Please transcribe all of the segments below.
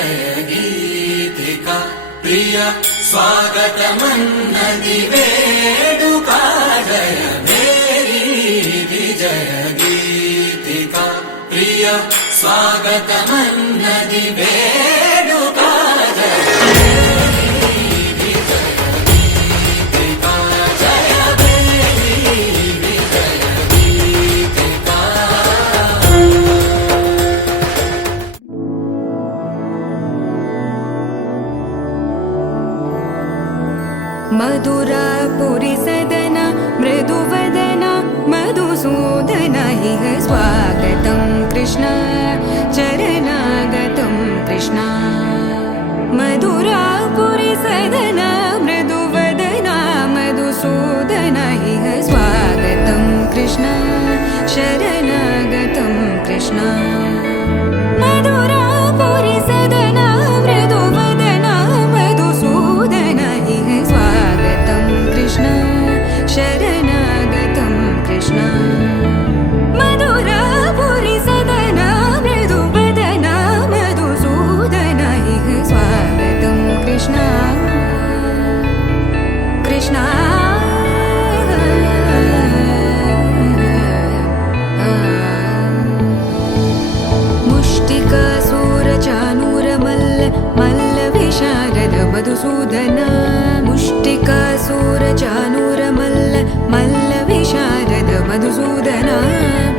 విజయ గీతిక ప్రియ స్వాగతమన్నది వేడుక జయ మేరీ విజయ గీతిక ప్రియ స్వాగతమన్నది వేడుక జయ मधुरापुरी सदन मृदुवदन मधुसूदन इह स्वागतं कृष्ण चरणागतं कृष्ण मधुरापुरी सदन मृदुवदन मधुसूदन इह स्वागतं कृष्ण शरणागतं कृष्ण मधुरापुरी सदन मृदुवदन मधुसूदन इह स्वागतं कृष्ण शरणागतं कृष्ण मधुरापुरी सदन मृदुवदन मधुसूदन इह स्वागतं कृष्ण कृष्ण मुष्टिकासूरचानूरमल्ल मल्लविशारद मधुसूदन मुष्टिकासूरचानूरमल्ल मल्लविशारद मधुसूदन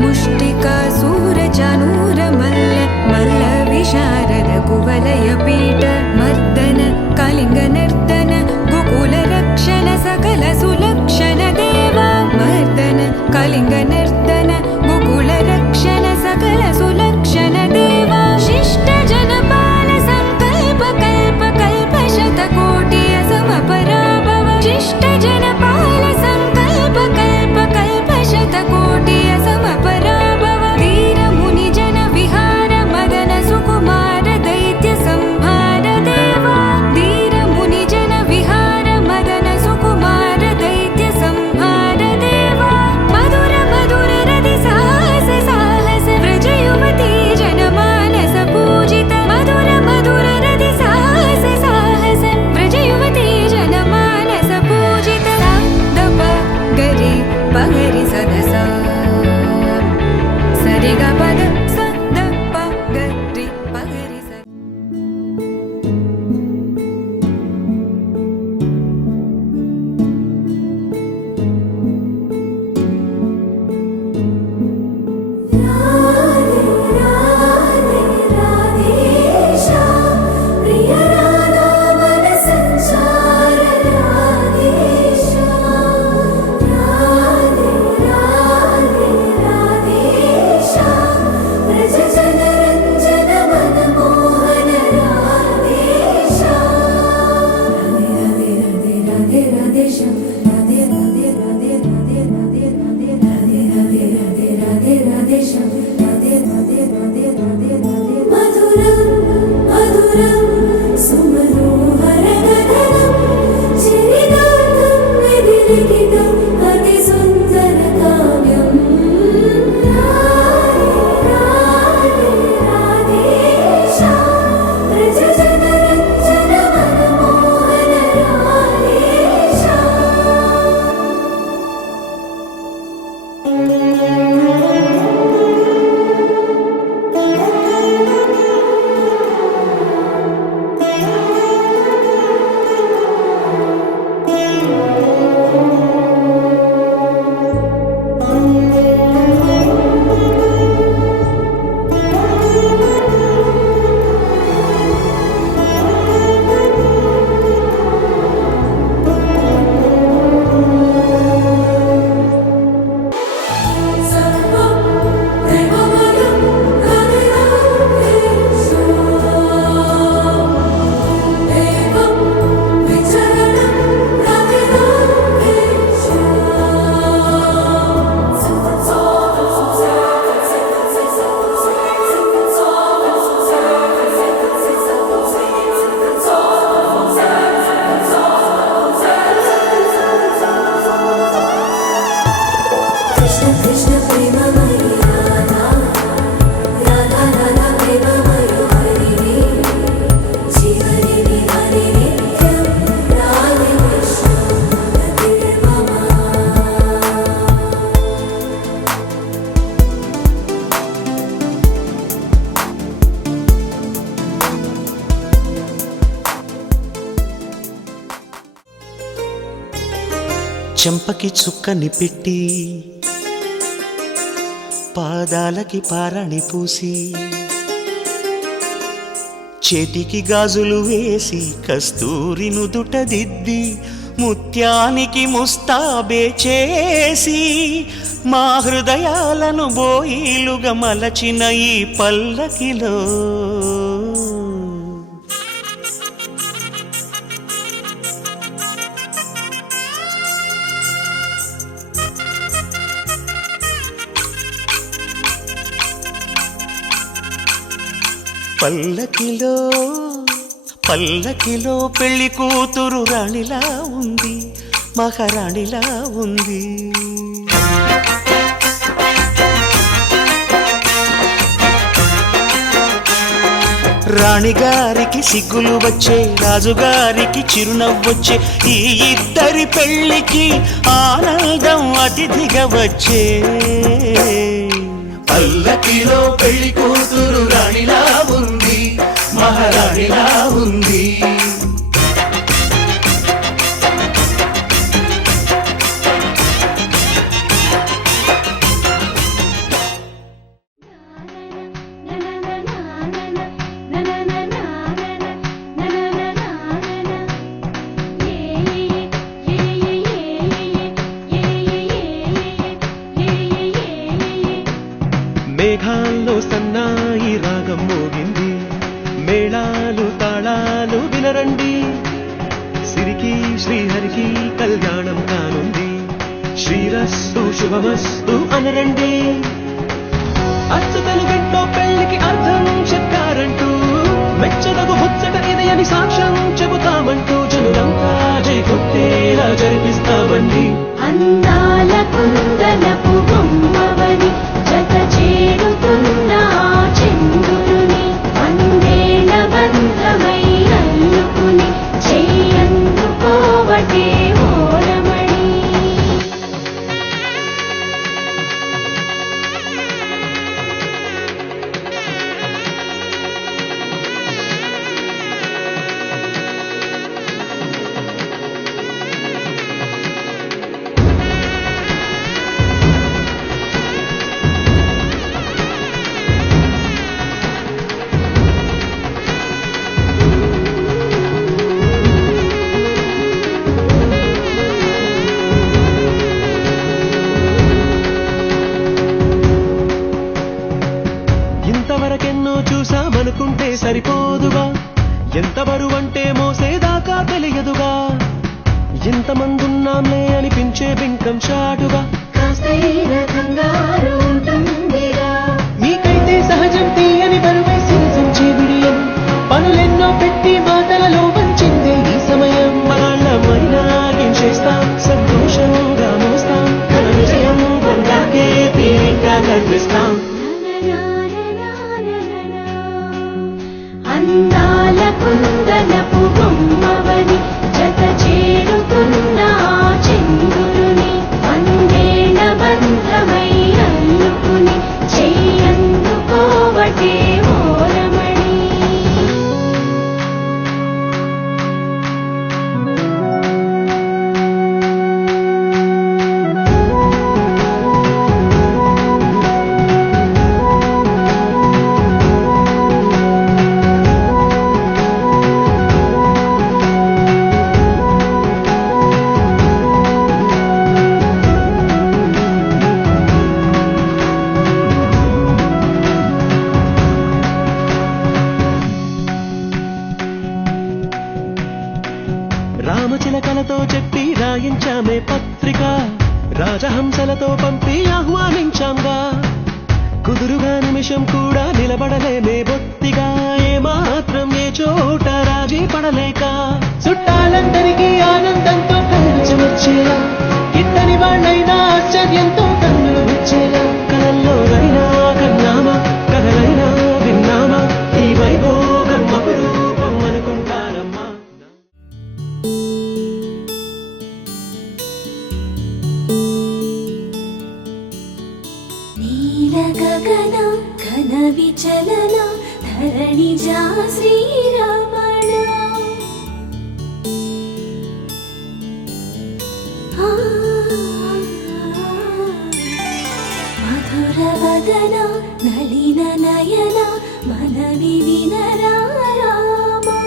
मुष्टिकासूरचानूरमल्ल मल्लविशारद कुवलयपीठ मर्दन कलिङ्गनर्दन गोकुलरक्षण सकल सुलक्षण देवा मर्दन कलिङ्गनर्दन गोकुलरक्षण सकल सुलक्षण देवा शिष्ट जनपाल संकल्प कल्प कल्प शतकोटि असमपराभव शिष्ट जनपाल संकल्प कल्प कल्प शतकोटि असमपराभव वीर मुनि जन विहार मदन सुकुमार दैत्य संहार देवा वीर मुनि जन विहार मदन सुकुमार दैत्य संहार देवा मधुर मधुर रति साहस साहस व्रज युवती जनमानस पूजित मधुर मधुर रति साहस साहस व्रज युवती जनमानस पूजित दप गरि पगरि सदस सरि ग पद स द प गरि पगरि स राधे చెంపకి చుక్కని పెట్టి పాదాలకి పారాణి పూసి చేతికి గాజులు వేసి కస్తూరి నుదుట దిద్ది ముత్యానికి ముస్తాబే చేసి మా హృదయాలను బోయిలుగా మలచిన ఈ పల్లకిలో పల్లకిలో పల్లకిలో పెళ్లి కూతురు రాణిలా ఉంది, మహారాణిలా ఉంది. రాణిగారికి సిగ్గులు వచ్చే, రాజుగారికి చిరునవ్వొచ్చే, ఈ ఇద్దరి పెళ్లికి ఆనందం అతిథిగా వచ్చే. పల్లకిలో పెళ్లి కూతురు రాణిలా ఉంది, మహారాణిలా ఉంది. మేఘాల్లో సన్నాయి రాగం మోగింది, మేళాలు తాళాలు వినరండి. సిరికి శ్రీహరికి కళ్యాణం కానుంది, శ్రీరస్తు శుభమస్తు అనరండి. అచ్చతలు గంటో పెళ్లికి అర్థం చెప్పారంటూ, మెచ్చదగు ముచ్చట ఇది అని సాక్ష్యం చెబుతామంటూ జనులంతా జై కొట్టేలా జరిపిస్తామండి. అందాల కుందనపు బొమ్మవని జత చేరుతున్న చంద్రుని వందేల బంధమై అల్లుకుని చెయ్యందుకోవటే ఓరమణి. ఇంతవరకెన్నో చూసామనుకుంటే సరిపోదుగా, ఎంత బరువంటే మోసేదాకా తెలియదుగా. ఎంతమందున్నాంలే అనిపించే బింకం చాటుగా, కాస్తైన కంగారు ఉంటుందిరా. మీకైతే సహజం తీయని బరువే సించే విడియం, పనులెన్నో పెట్టి మాటలలో వంచిందే ఈ సమయం. మనాళ్ళమైనా ఏం చేస్తాం, సంతోషంగా మోస్తాం, మన విజయం పొందాకే తీరిగ్గా కనిపిస్తాం. అందాల కుందనపు బొమ్మవని జత చేరుతున్న చంద్రుని వందేల బంధమై అల్లుకుని చెయ్యందుకోవటే ఓరమణి. రామచిలకలతో చెప్పి రాయించామే పత్రిక, రాజహంసలతో పంపి ఆహ్వానించాంగా. కుదురుగా నిమిషం కూడా నిలబడలేమే బొత్తిగా, ఏ మాత్రం ఏ చోట రాజీ పడలేక. చుట్టాలందరికీ ఆనందంతో కళ్ళు వచ్చేలా, ఇద్దరి వాళ్ళైనా ఆశ్చర్యంతో కన్నులు వచ్చేలా. కలల్లోనైనా కన్నామా, కలలైనా విన్నామా, ఈ వైభోగం అపురూపం అనుకుంటారమ్మా. నీల గగన ఘన విచలన ధరణిజా శ్రీరమణ. ఆ వదన నళిన నయన మనవి వినరా రామా.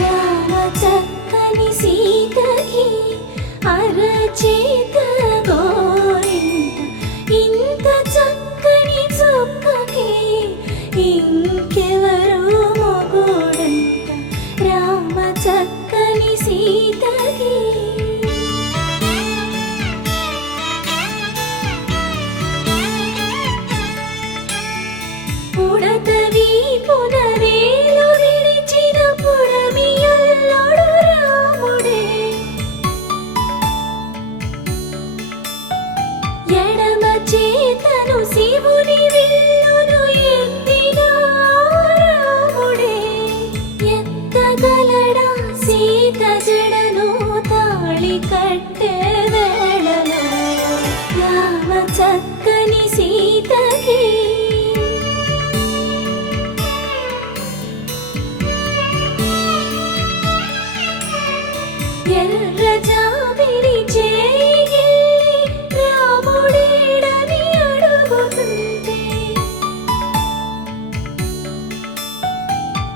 రామ చక్కని సీతకి అరచేత గోరింట ఇంత చక్కని చుక్కకి ఇంకెవరు మొగుడంట. రామ చక్కని సీతకి పుడతవి పునరేలు విడిచిన పుడమియల్లుడు రాముడే. ఎడమ చేతను శివుని విల్లును ఎత్తిన రాముడే. ఎత్తగలడా సీత జడను తాళి కట్టే వేళలో. రామ చక్కని సీతకి ఎర్ర జాబిలి చేయి రాముడేడని అడుగుతుంటే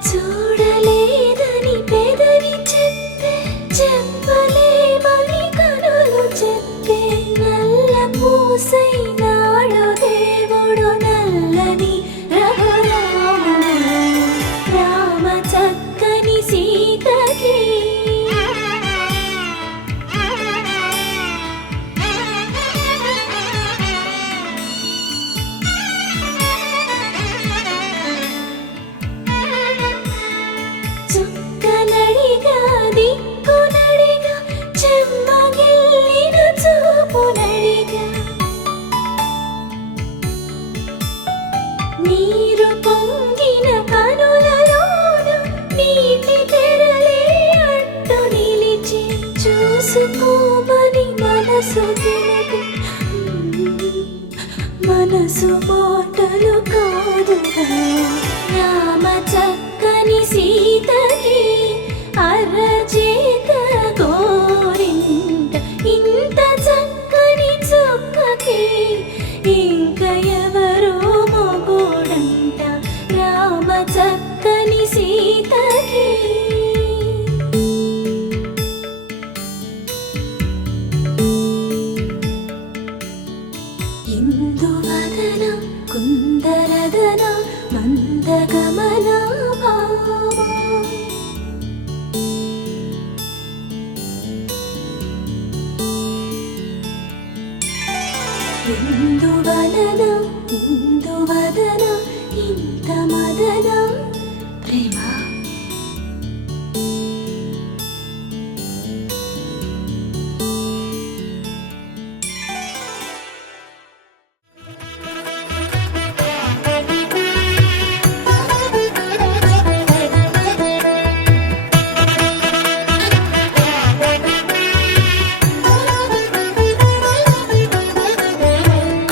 చూడలేదని పెదవి చెప్పే చెప్పలేమని కనులు చెప్పే. నల్ల పూసైనాడు దేవుడు నల్లని రఘురాముడు. రామ చక్కని సీతకి చుక్కనడిగా దిక్కునడిగా చెమ్మగిల్లిన చూపునడిగా. నీరు పొంగిన కనులలోన నీటి తెరలే అడ్డు నిలిచి చూసుకోమని మనసు తెలిపి మనసు మాటలు కాదుగా. రామ చక్కని సీతకి అరచేత గోరింట ఇంత చక్కని చుక్కకి ఇంక ఎవరు మొగుడంట. రామ చక్కని సీతకి ఇందువదన కుందరదన మందగమన భామా. ఇందువలన ఇందువదన ఇంత మదన ప్రేమ.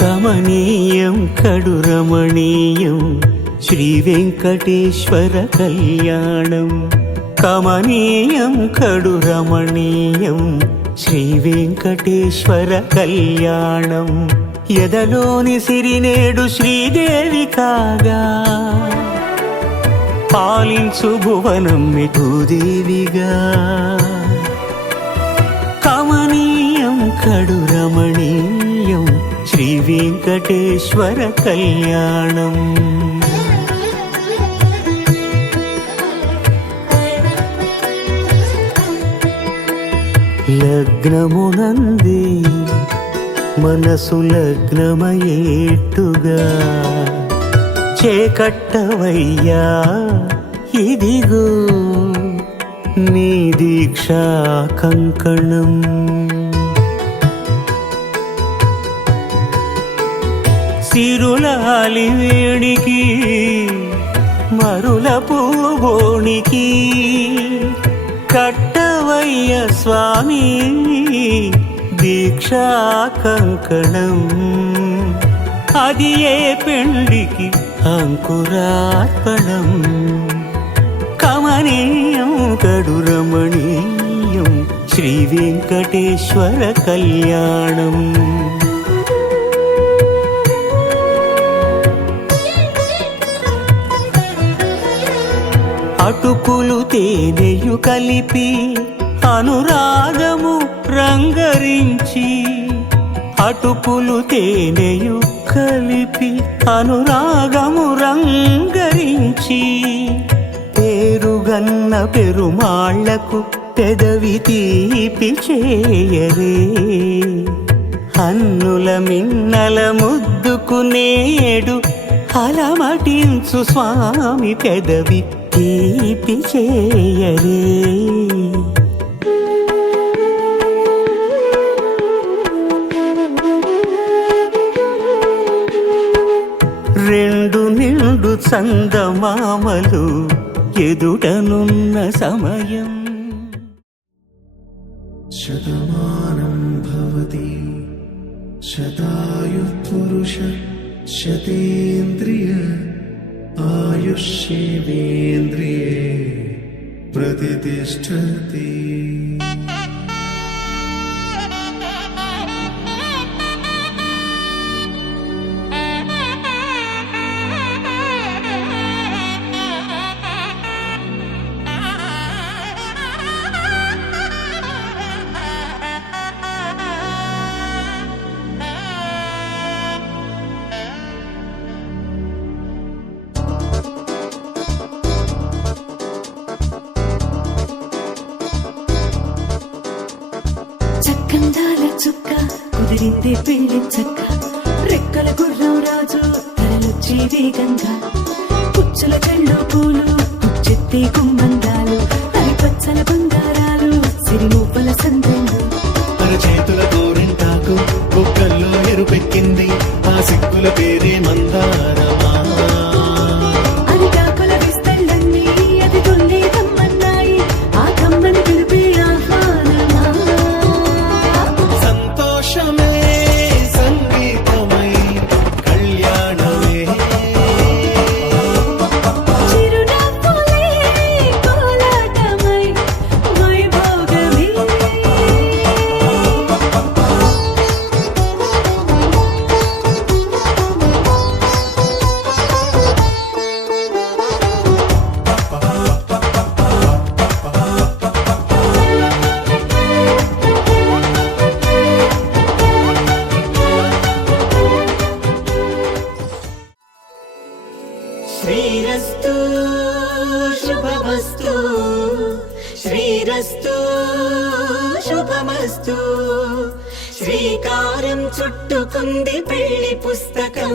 కమనీయం కడు రమణీయం శ్రీ వెంకటేశ్వర కళ్యాణం. కమనీయం కడు రమణీయం శ్రీ వెంకటేశ్వర కళ్యాణం. ఎదలోని సిరినేడు శ్రీదేవి కాగా పాలించు భువనం మిఠుదేవిగా. కమనీయం కడు రమణీయం శ్రీ వెంకటేశ్వర కళ్యాణం. లగ్నమునంది మనసు లగ్నమయేట్టుగా చేకట్టవయ్యా ఇదిగో నీ దీక్షా కంకణం. సిరులాలి వేడికి మరుల పూబోనికి కట్టవయ్య స్వామి దీక్షా కంకణం. అది ఏ పెండికి అంకురార్పణం. కమనీయం కడు రమణీయం శ్రీ వెంకటేశ్వర కళ్యాణం. అటుకులు తేనెయు కలిపి అనురాగము రంగరించి, అటుకులు తేనెయు కలిపి అనురాగము రంగరించి, పేరుగన్న పెరుమాళ్లకు పెదవి తీపి చేయరే. అన్నుల మిన్నల ముద్దుకు నేడు అలమటించు స్వామి పెదవి తీపి చేయరే. రెండు నిండు చందమామలు ఎదుటనున్న సమయం. శతమానం భవతి శతాయుః పురుష శతేంద్రియ ఆయుష్యేంద్రియే ప్రతిష్ఠతి. చక్కందాల చుక్క కుదిరింది పెళ్లి చక్క, రెక్కల గుర్రం రాజు తరలొచ్చి వేగంగా, పుచ్చుల చెళ్ళు పూలు పుచ్చెత్తి గుమ్మందాలు, అవి పచ్చల బంగారాలు సిరిమూపల సందెండు. అరచేతుల గోరింటాకు కుక్కల్లో ఎరుపెక్కింది, ఆ సిగ్గుల పేరే మందారమా. అది కాకుల విస్తళ్ళన్నీ అది తొల్లి దమ్మన్నాయి, ఆ కమ్మని పిలిపి ఆహ్వానమా. సంతోషమే సంగీతమై కళ్యాణమే, చిరునవ్వులే కోలాటమై వైభోగమే. శ్రీరస్తు శుభమస్తు, శ్రీరస్తు శుభమస్తు. శ్రీకారం చుట్టుకుంది పెళ్లి పుస్తకం,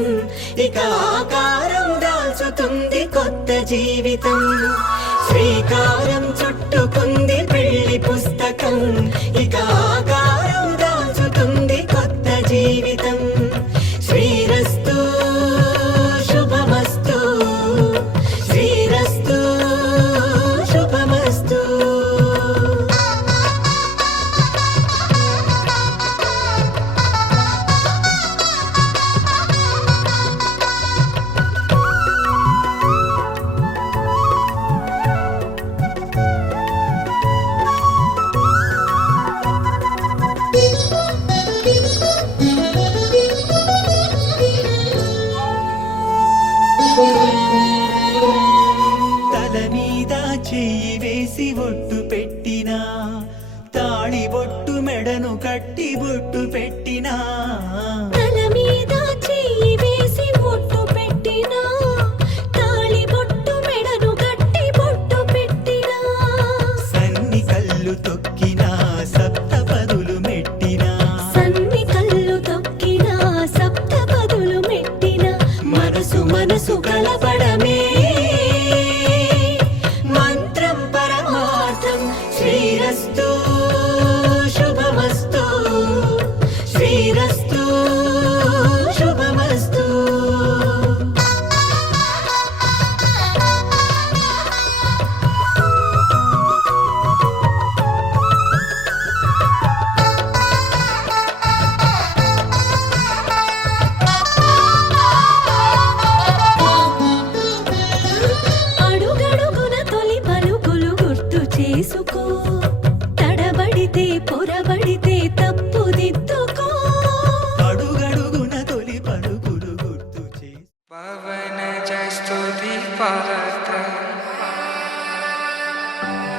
ఇక ఆకారం దాల్చుతుంది కొత్త జీవితం. శ్రీకారం చుట్టుకుంది పెళ్లి పుస్తకం, ఇక ఆకారం దాల్చుతుంది కొత్త జీవితం. శ్రీరస్తు శుభమస్తు, శ్రీరస్తు శుభమస్తు. తల మీద చెయ్యి వేసి ఒట్టు పెట్టినా, తాళి బొట్టు మెడను కట్టి బొట్టు పెట్టినా, తల మీద చెయ్యి వేసి బొట్టు పెట్టినా, తాళి బొట్టు మెడను కట్టి బొట్టు పెట్టినా, సన్ని కళ్ళు తొక్కినా సప్త పదులు మెట్టినా, సన్ని కళ్ళు తొక్కినా సప్త పదులు మెట్టినా, మనసు మనసు కలపడమే మంత్రం పరమార్థం. శ్రీరస్తు శుభమస్తు, శ్రీరస్తు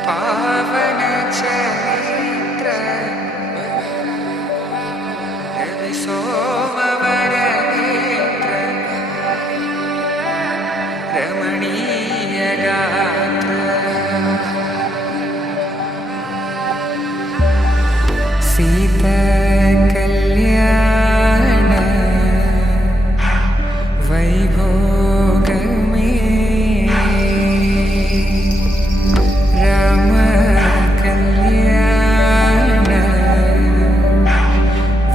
पावन चरित्र रवि सोमवर नेत्र रमणीय गात्र सीता कल्याण वैभोग में राम कल्याण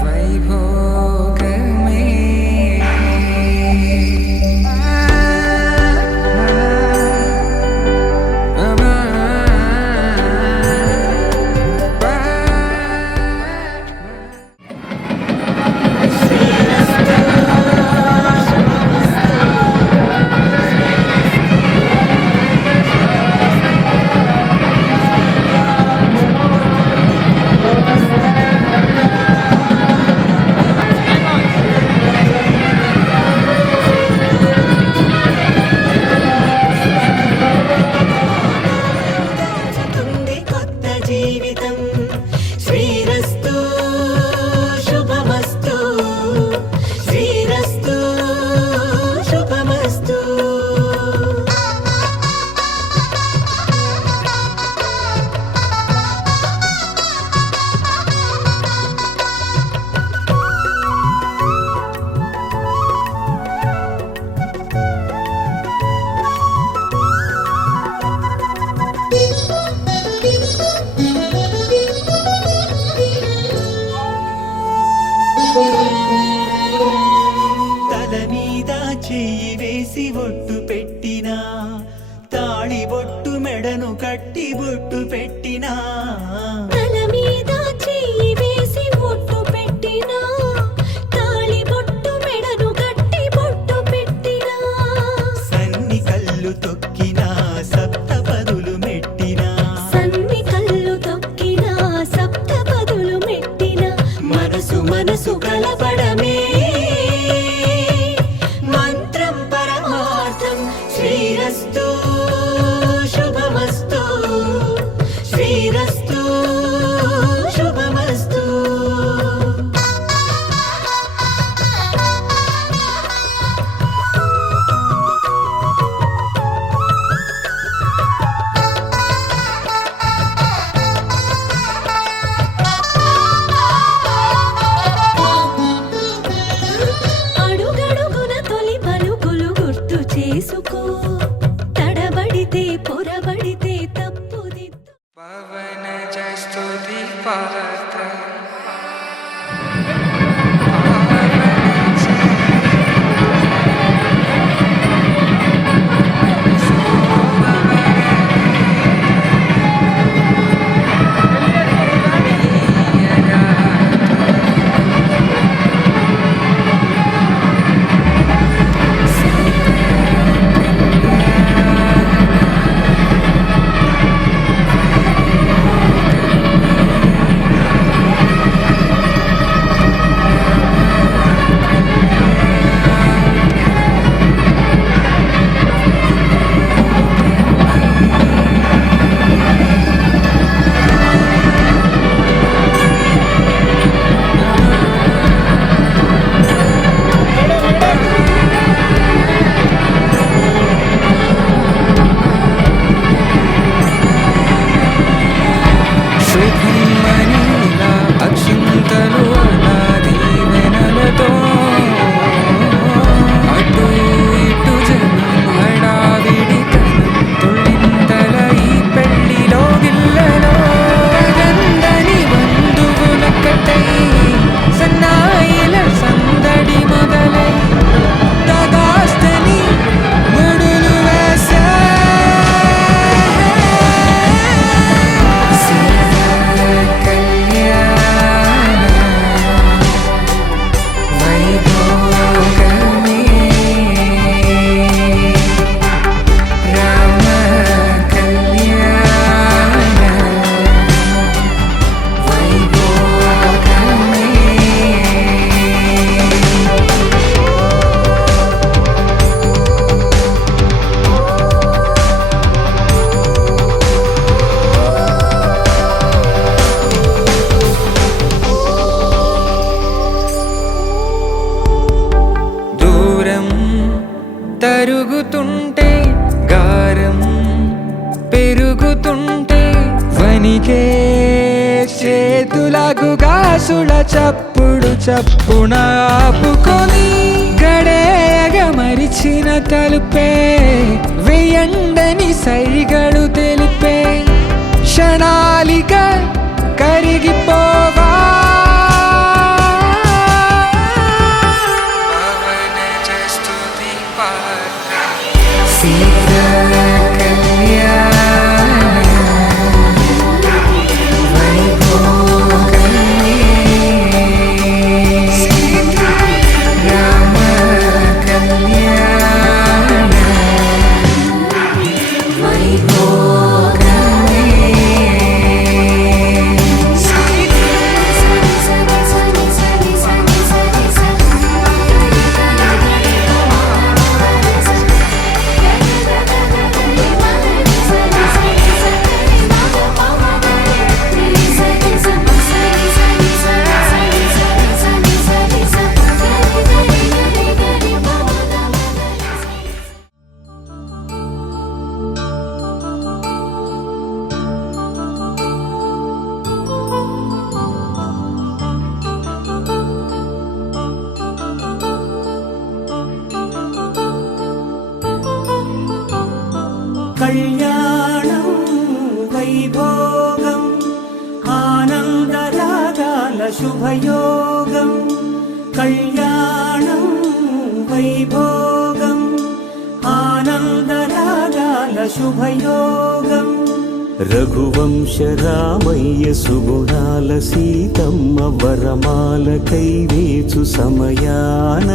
वैभोग ఉంది కొత్త జీవితం శ్రీరస్తు శుభమస్తు శ్రీరస్తు శుభమస్తు తల మీద చెయ్యి వేసి ఒట్టు పెట్టినా తాళి బొట్టు మెడను కట్టి బొట్టు పెట్టినా తల మీద చెయ్యి వేసి ఒట్టు పెట్టినా తాళి బొట్టు మెడను కట్టి బొట్టు పెట్టినా సన్ని కళ్ళు తొక్కినా సప్త పదులు మెట్టినా సన్ని కళ్ళు తొక్కినా సప్త పదులు మెట్టినా మనసు మనసు కలపడమే మంత్రం పరమార్థం శ్రీరస్తు శుభమస్తు శ్రీరస్తు శుభమస్తు అడుగడుగున తొలి పలుకులు గుర్తు చేసుకో తడబడితే పొరబడితే తప్పుదిద్దు पवन जस्तुति पात्र వింటుంటే వనికే చేతులకు గాసుల చప్పుడు చప్పున ఆపుకొని గడేయగ మరిచిన తలుపే వేయండని సైగడు తెలిపే క్షణాలిక కరిగిపోవా సీతా కళ్యాణ వైభోగమే సీతా రామ కళ్యాణ వైభోగమే కళ్యాణం వైభోగం ఆనందరాగాల శుభయోగం కళ్యాణం వైభోగం ఆనందరాగాల శుభయోగం రఘువంశ రామయ్య సుగుణాల సీతమ్మ వరమాల కైవేచు సమయాన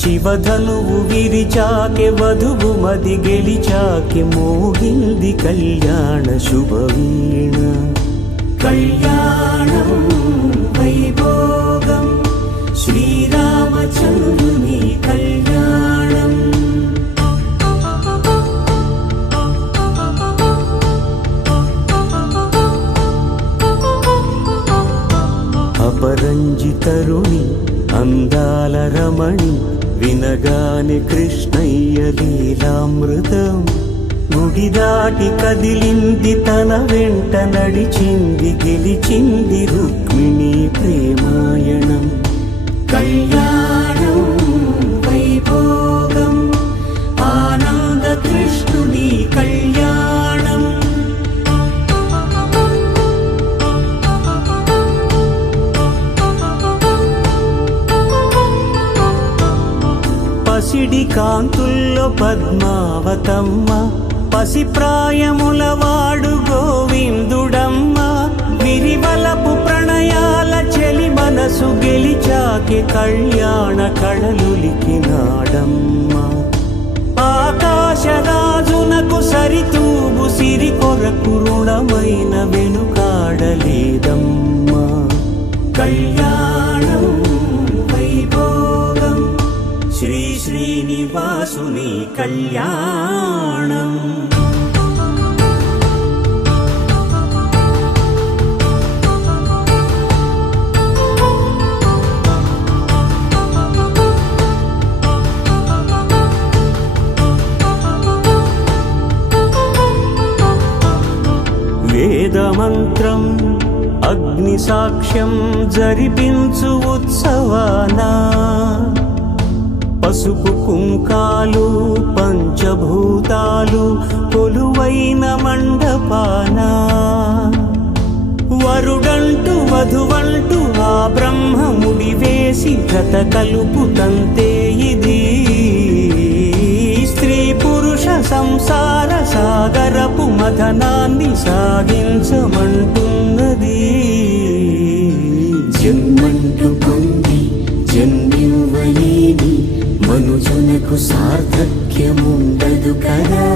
శివధనువు విరిచాకె వధువు మది గెలిచాకె మోగింది కళ్యాణ శుభవీణ కళ్యాణం వైభోగం శ్రీరామచంద్రుని కళ్యాణం అపరంజి తరుణి అందాల రమణి వినగానే కృష్ణయ్య లీలామృతం గుడి దాటి కదిలింది తన వెంట నడిచింది గెలిచింది రుక్మిణి ప్రేమాయణం కళ్యాణం వైభోగం ఆనంద కృష్ణుని కళ్యాణం పసిడి కాంతుల్లో పద్మావతమ్మ పసిప్రాయముల వాడు గోవిందుడమ్మ విరివలపు ప్రణయాల చెలి మనసు గెలిచాకే కళ్యాణ కళలులికినాడమ్మ ఆకాశరాజునకు సరితూబు సిరి కొరకు రుణమైన వెనుకాడలేదమ్మా కళ్యాణం వైభోగం శ్రీ శ్రీనివాసుని కళ్యాణం వేదమంత్రం అగ్ని సాక్ష్యం జరిపించు ఉత్సవానా పసుపు కుంకాలు పంచభూతాలు కొలువైన మండపాన వరుడంటూ వధువంటూ ఆ బ్రహ్మముడి వేసి గత కలుపు తంతే ఇది స్త్రీ పురుష సంసార సాగరపు మథనాన్ని సాగించమంటున్నది జన్మంటూ పొంది జన్మివ్వలేని మనుజునకు సార్థక్యముండదు కదా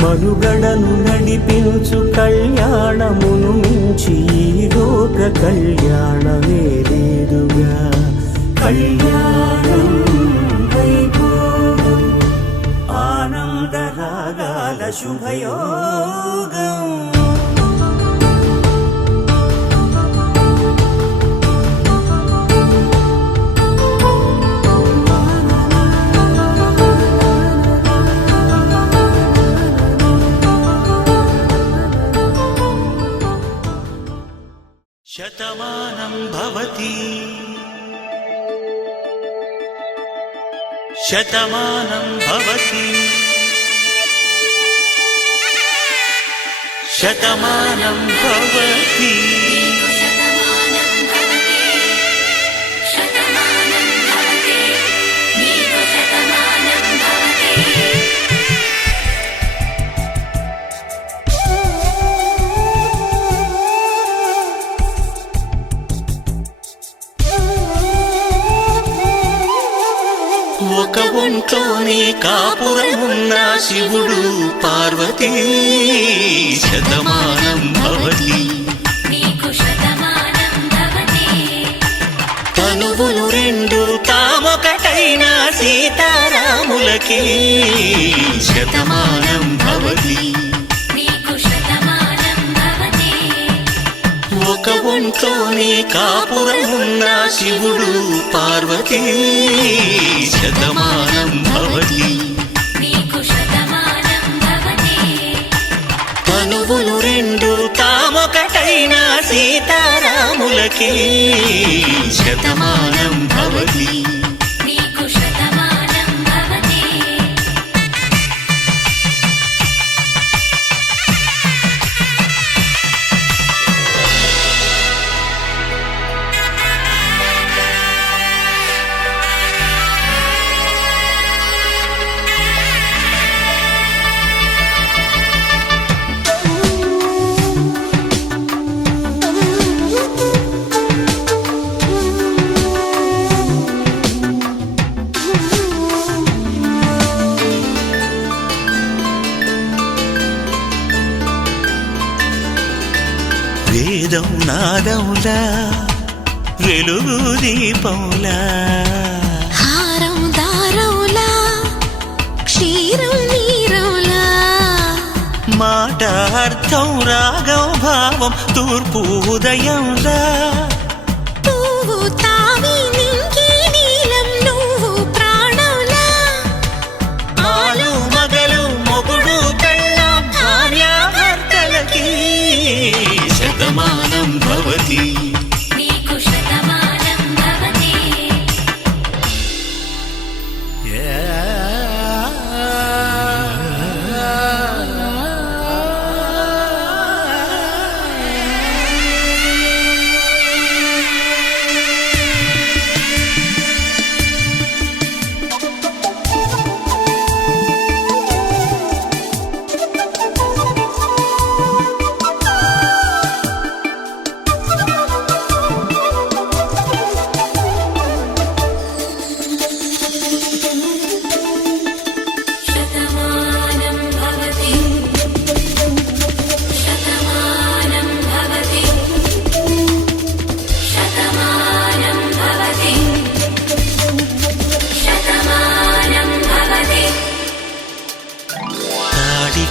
మనుగడను నడిపించు కళ్యాణమును మించి ఈ లోక కళ్యాణమే లేదుగా కళ్యాణం వైభోగం ఆనందరాగాల శుభయోగం శతమానం భవతి శతమానం భవతి శతమానం భవతి ఒక ఒంట్లోనే కాపురమున్న శివుడు పార్వతీ శతమానం భవతి తనువులు రెండు తామొకటైన సీతారాములకి శతమానం భవతి ఒక ఒంట్లోనే కాపురమున్న శివుడు పార్వతీ శతమానం భవతి తనువులు రెండు తామొకటైన సీతారాములకి శతమానం భవతి వేదం నాదములా వెలుగు దీపములా హారం దారములా క్షీరం నీరములా మాట అర్థం రాగం భావం తూర్పు ఉదయంలా పువ్వు తావి నింగి నీలం నువ్వు ప్రాణంలా ఆలు మగలు మొగుడు పెళ్ళాం భార్యాభర్తలకి శతమానం భవతి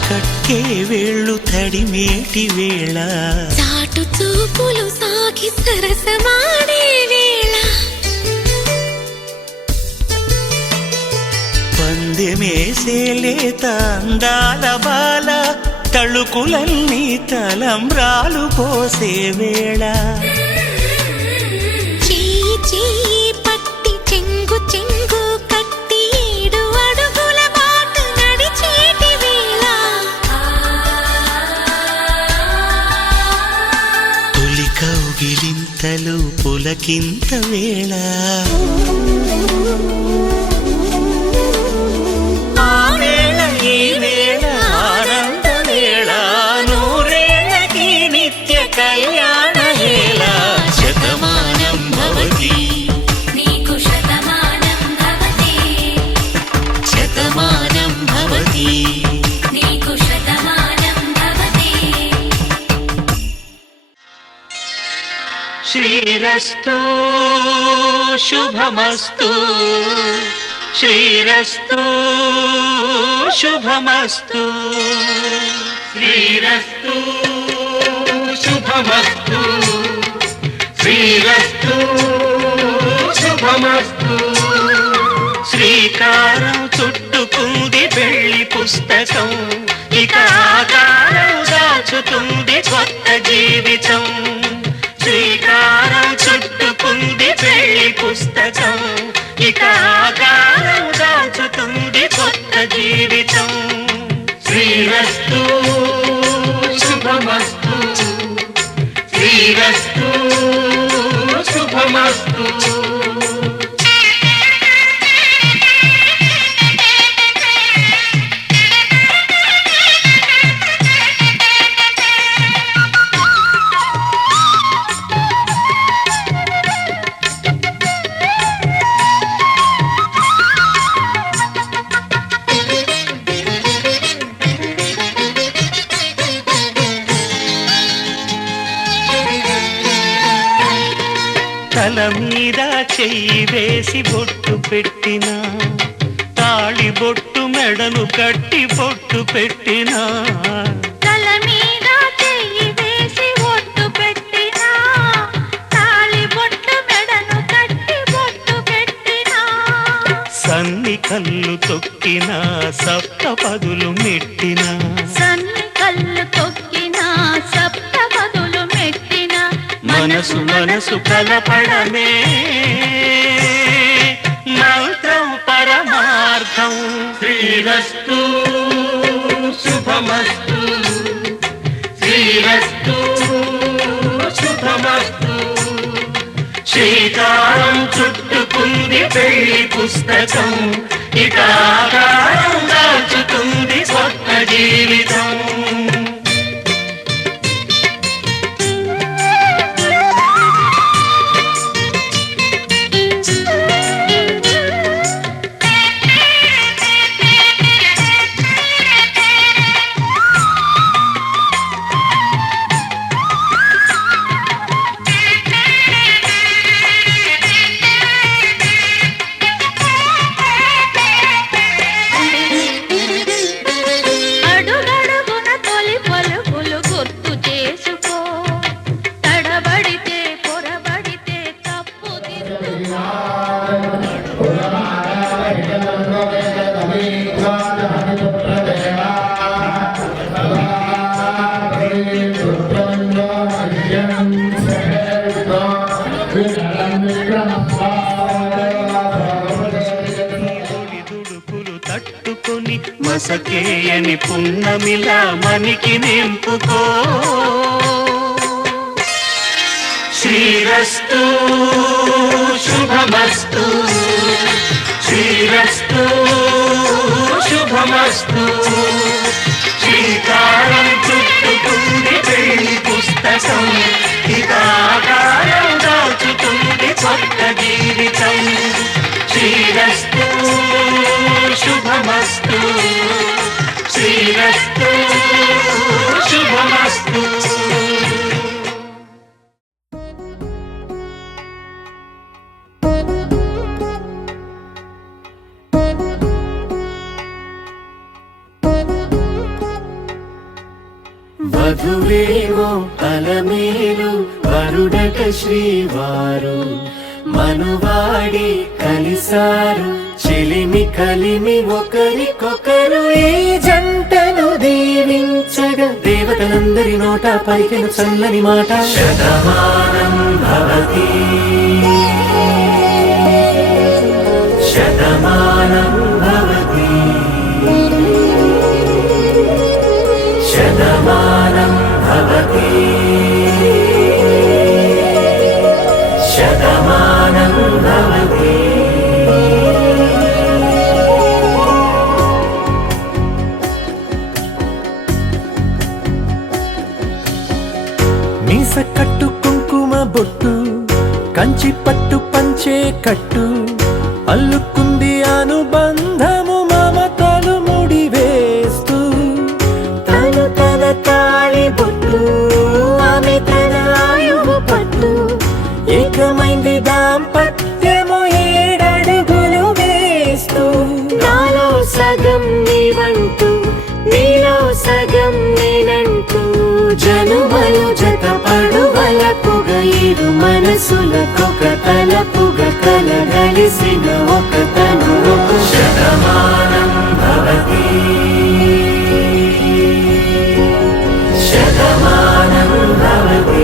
కట్టే వేళ్ళు తడిమేటి వేళ చాటు చూపులు సాగి సరసమాడే వేళ పందెమేసేలేత అందాల బాల తళుకులన్నీ తలంబ్రాలు పోసే వేళ చెయ్యి చెయ్యి పట్టి చెంగు చెంగు కట్టి 7 అడుగుల బాట నడిచేటి వేళ తొలి కౌగిలింతలు పులకింత వేళ ఆ వేళ ఈ వేళ ఆనంద వేళ నూరేళ్ళకి నిత్య కళ్యాణ వేళ శతమానం భవతి శతమానం భవతి శ్రీరస్తు శుభమస్తు శ్రీరస్తు శుభమస్తు శ్రీరస్తు శుభమస్తు శ్రీరస్తు శుభమస్తు శ్రీకారం చుట్టుకుంది పెళ్లి పుస్తకం ఇక ఆకారం దాచుతుంది కొత్త జీవితం శ్రీ శుభమస్తు శ్రీరస్తు శుభమస్తు. తల మీద చెయ్యి వేసి బొట్టు పెట్టినా తాళి బొట్టు మెడను కట్టి బొట్టు పెట్టినా తల మీద చెయ్యి వేసి బొట్టు పెట్టినా తాళి బొట్టు మెడను కట్టి బొట్టు పెట్టినా సన్ని కళ్ళు తొక్కినా సప్త పదులు మెట్టినా సన్ని కళ్ళు తొక్కినా సప్త పదులు మెట్టినా మనసు మనసు కలపడమే మంత్రం పరమార్థం. శ్రీరస్తు శుభమస్తు శ్రీరస్తు శుభమస్తు. శ్రీకారం చుట్టుకుంది పెళ్లి పుస్తకం ఇక ఆకారం దాచుతుంది స్వప్న జీవితం. అడుగడుగున తొలి పలుకులు గుర్తు చేసుకో తడబడితే పొరబడితే తప్పు దిద్దుకో. దుడుకులు తట్టుకొని మసకేయని పున్నమిలా మనికి నింపుకో. శ్రీరస్తు శుభమస్తు శ్రీరస్తు శుభమస్తు. శ్రీకారం చుట్టుకుంది పెళ్లి పుస్తకం ఇక ఆకారం దాచుతుంది కొత్త జీవితం. శ్రీరస్తు శుభమస్తు శ్రీరస్తు శుభమస్తు. వధువేమో అలమేలు వరుడట శ్రీవారు మనువాడి కలిసారు చెలిమి కలిమి ఒకరికొకరు ఈ జంటను దీవించగా దేవతలందరి నోట పలికిన చల్లని మాట శతమానం భవతి శతమానం భవతి శతమానం భవతి శతమానం భవతి. మీస కట్టు కుంకుమ బొట్టు కంచి పట్టు పంచే కట్టు అల్లుకుంది అనుబంధము మమతలు ముడివేస్తూ తను తన తాళి బొట్టు ఆమె తన ఆయువు పట్టు ఏకమైంది దాంపత్యము 7 అడుగులు వేస్తూ నాలో సగం నీవంటూ నీలో సగం నేనంటూ జనుమలు జతపడువలపుగ ఇరు మనసులకొక తలపుగ కలగలిసిన ఒక తను ఒక శతమానం భవతి శతమానం భవతి.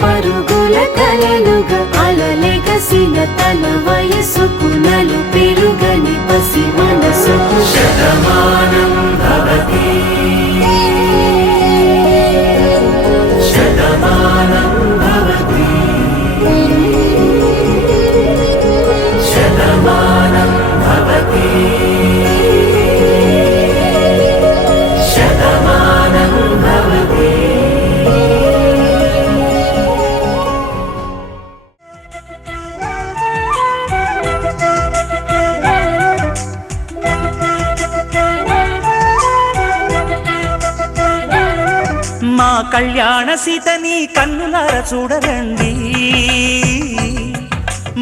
పరుగుల కలలుగా అలలెగసిన తన వయసుకు నలు పెరుగని పసి మనసుకు శతమానం భవతి శతమానం భవతి శతమానం భవతి శతమానం భవతి. మా కళ్యాణ సీతని కన్నులార చూడరండి,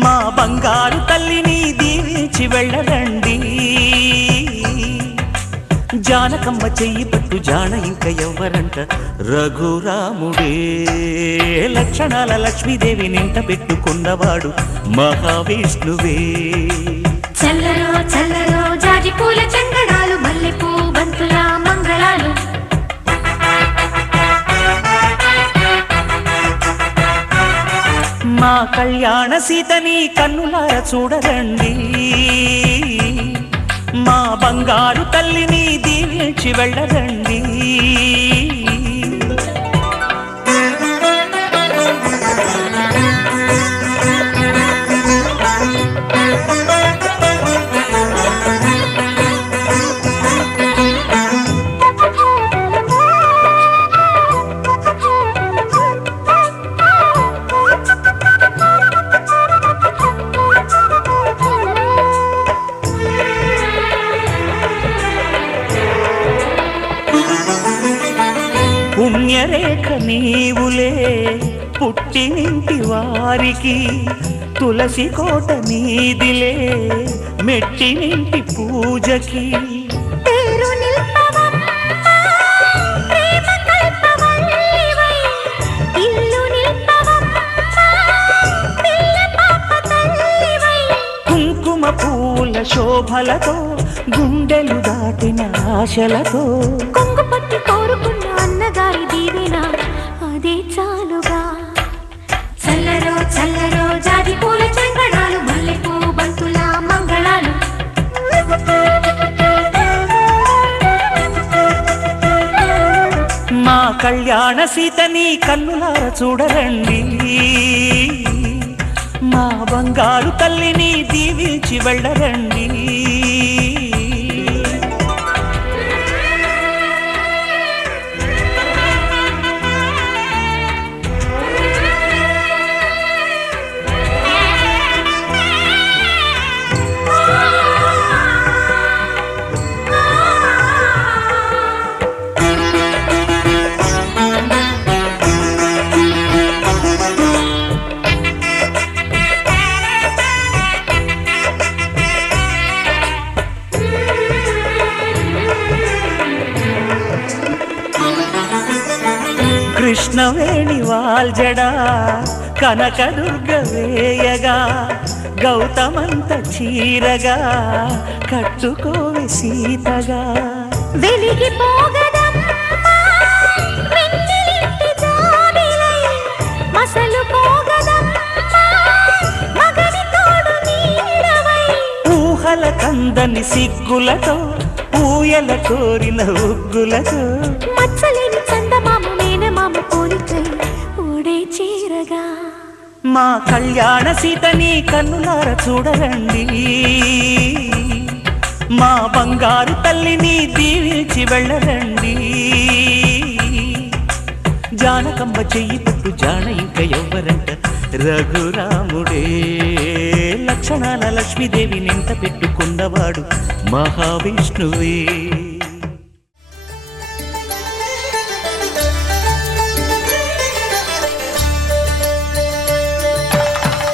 మా బంగారు తల్లిని దీవించి వెళ్ళరండి. జానకమ్మ చెయ్యి పట్టు జాన ఇంక ఎవ్వరంట, రఘురాముడే లక్షణాల లక్ష్మీదేవి నింట పెట్టుకున్నవాడు మహావిష్ణువే. చల్లరో చల్లరో జాజి పూల చందనాలు మల్లెపూ బంతుల మంగళాలు మా కళ్యాణ సీతని కన్నులార చూడరండి, మా బంగారు తల్లిని దీవించి వెళ్ళరండి. పుణ్యరేఖ నీవులే పుట్టినింటి వారికి, తులసి కోట నీదిలే మెట్టినింటి పూజకి. పేరు నిల్పవమ్మ ప్రేమ కల్పవల్లివై, ఇల్లు నిల్పవమ్మ పిల్ల పాప తల్లివై. కుంకుమ పూల శోభలతో గుండెలు దాటిన ఆశలతో, కొంగు పట్టి కోరుకున్న అన్నగారి దీవెన అదే చాలుగా. చల్లరో చల్లరో జాజి పూల చంగడాలు మల్లెపూ బంతుల మంగళాలు మా కళ్యాణ సీతని కన్నులార చూడరండి, మా బంగారు తల్లిని దీవించి వెళ్ళరండి. కృష్ణవేణి వాల్జడా కనకదుర్గ వేయగా, గౌతమంత చీరగా కట్టుకోవి సీతగా. వెలిగిపోగదమ్మా వెన్నెలింటి జాబిలై, మసలు పోగదమ్మా మగని తోడు నీడవై. ఊహల కందని సిగ్గులతో ఊయల కోరిన ఉగ్గులతో, మచ్చలేని చందమామ మేనమామ పోలికై ఓడే చీరగా. మా కళ్యాణ సీతని కన్నులార చూడరండి, మా బంగారు తల్లిని దీవించి వెళ్ళరండి. జానకమ్మ చెయ్యి పట్టు జాన ఇంక ఎవ్వరంట, రఘురాముడే లక్షణాల లక్ష్మీదేవి నింట పెట్టుకున్నవాడు మహావిష్ణువే.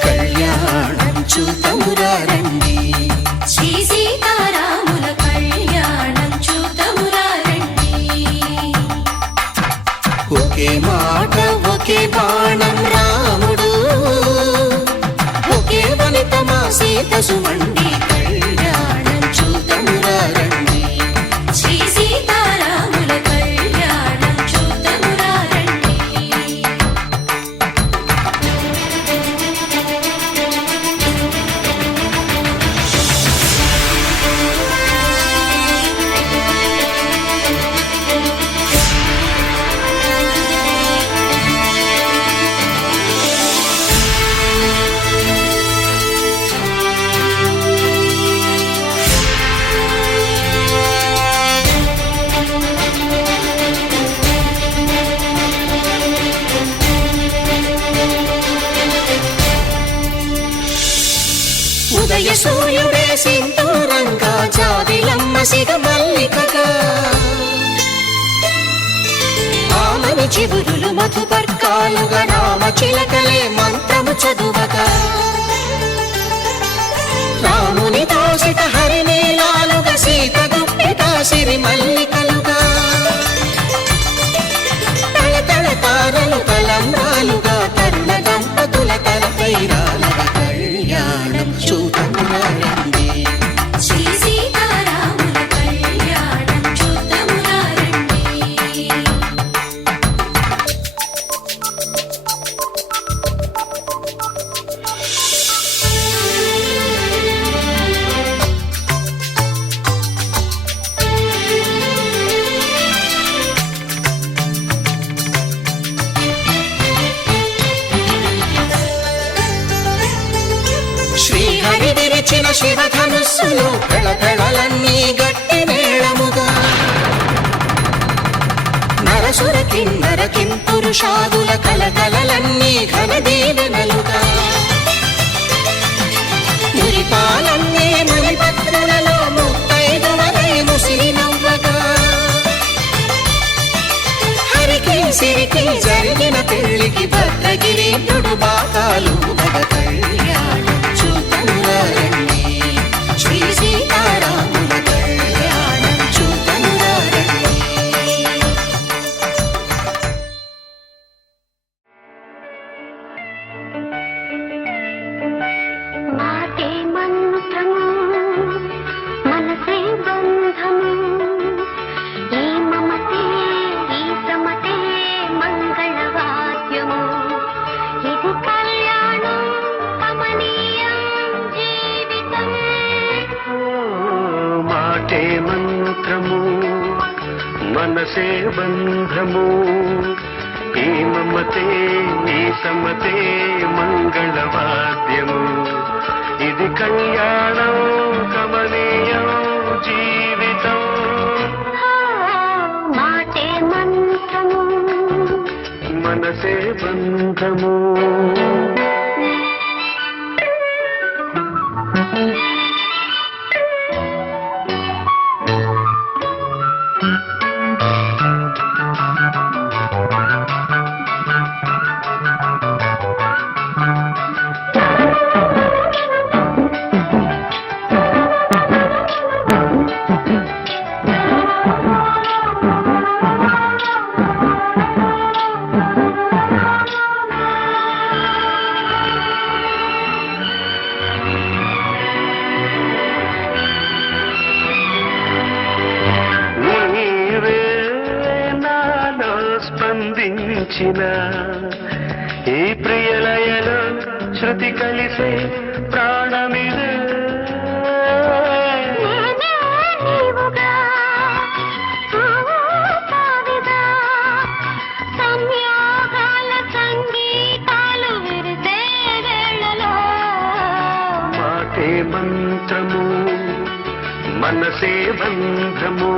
కళ్యాణం చూతమురారండి, శ్రీ సీతారాముల కళ్యాణం చూతమురారండి. ఒకే మాట ఒకే బాణం రాముడు, ఒకే వనిత మా సీత సుమండి. కళ్యాణం చూతమురారండి, మసిగ మల్లికగా ఆమని చివురులు మధుపర్కాలుగా రామ చిలకలే మంత్రము చదువగా రాముని దోసిట హరినీలాలుగా సీత గుప్పిట సిరి మల్లికలుగా తళతళ తారలు తలంబ్రాలుగా తరుణ దంపతుల తలపైరాలుగా కళ్యాణం చూడండి శ్రీ సీతారాముల కళ్యాణం చూద్దామురా రండి. శ్రీహరి విరిచిన శివధనుస్సులు పెళపెళలన్నీ గట్టి మేళముగా నరసుర కిన్నర కింపురుషాదుల కలకలలన్నీ ఘన దీవెనలుగా మురిపాలన్నీ మునిపత్రులలో ముత్తైదువలై ముసిరి నవ్వగా హరికి సిరికి జరిగిన పెళ్లికి భద్రగిరీంద్రుడు బాకాలు మగ కళ్యాణం చూద్దామురా రండి శ్రీ సీతారాముల కళ్యాణం చూద్దామురా రండి మాటే మంత్రము మనసే బంధము ఈ మమతే ఈ సమతే మంగళవాద్యము ఇది కళ్యాణం కమనీయం జీవితం మాటే మంత్రము మనసే బంధము ఈ మమతే ఈ సమతే మంగళవాద్యము ఇది కళ్యాణం కమనీయం జీవితం మాటే మంత్రము మనసే బంధము నీవే నాలో స్పందించిన ఈ ప్రియలయలో శృతి కలిసే ప్రాణమిదే నేనే నీవుగా సావిగా సంయోగాల సంగీతాలు విరిసే వేళలో మాటే మంత్రము మనసే బంధము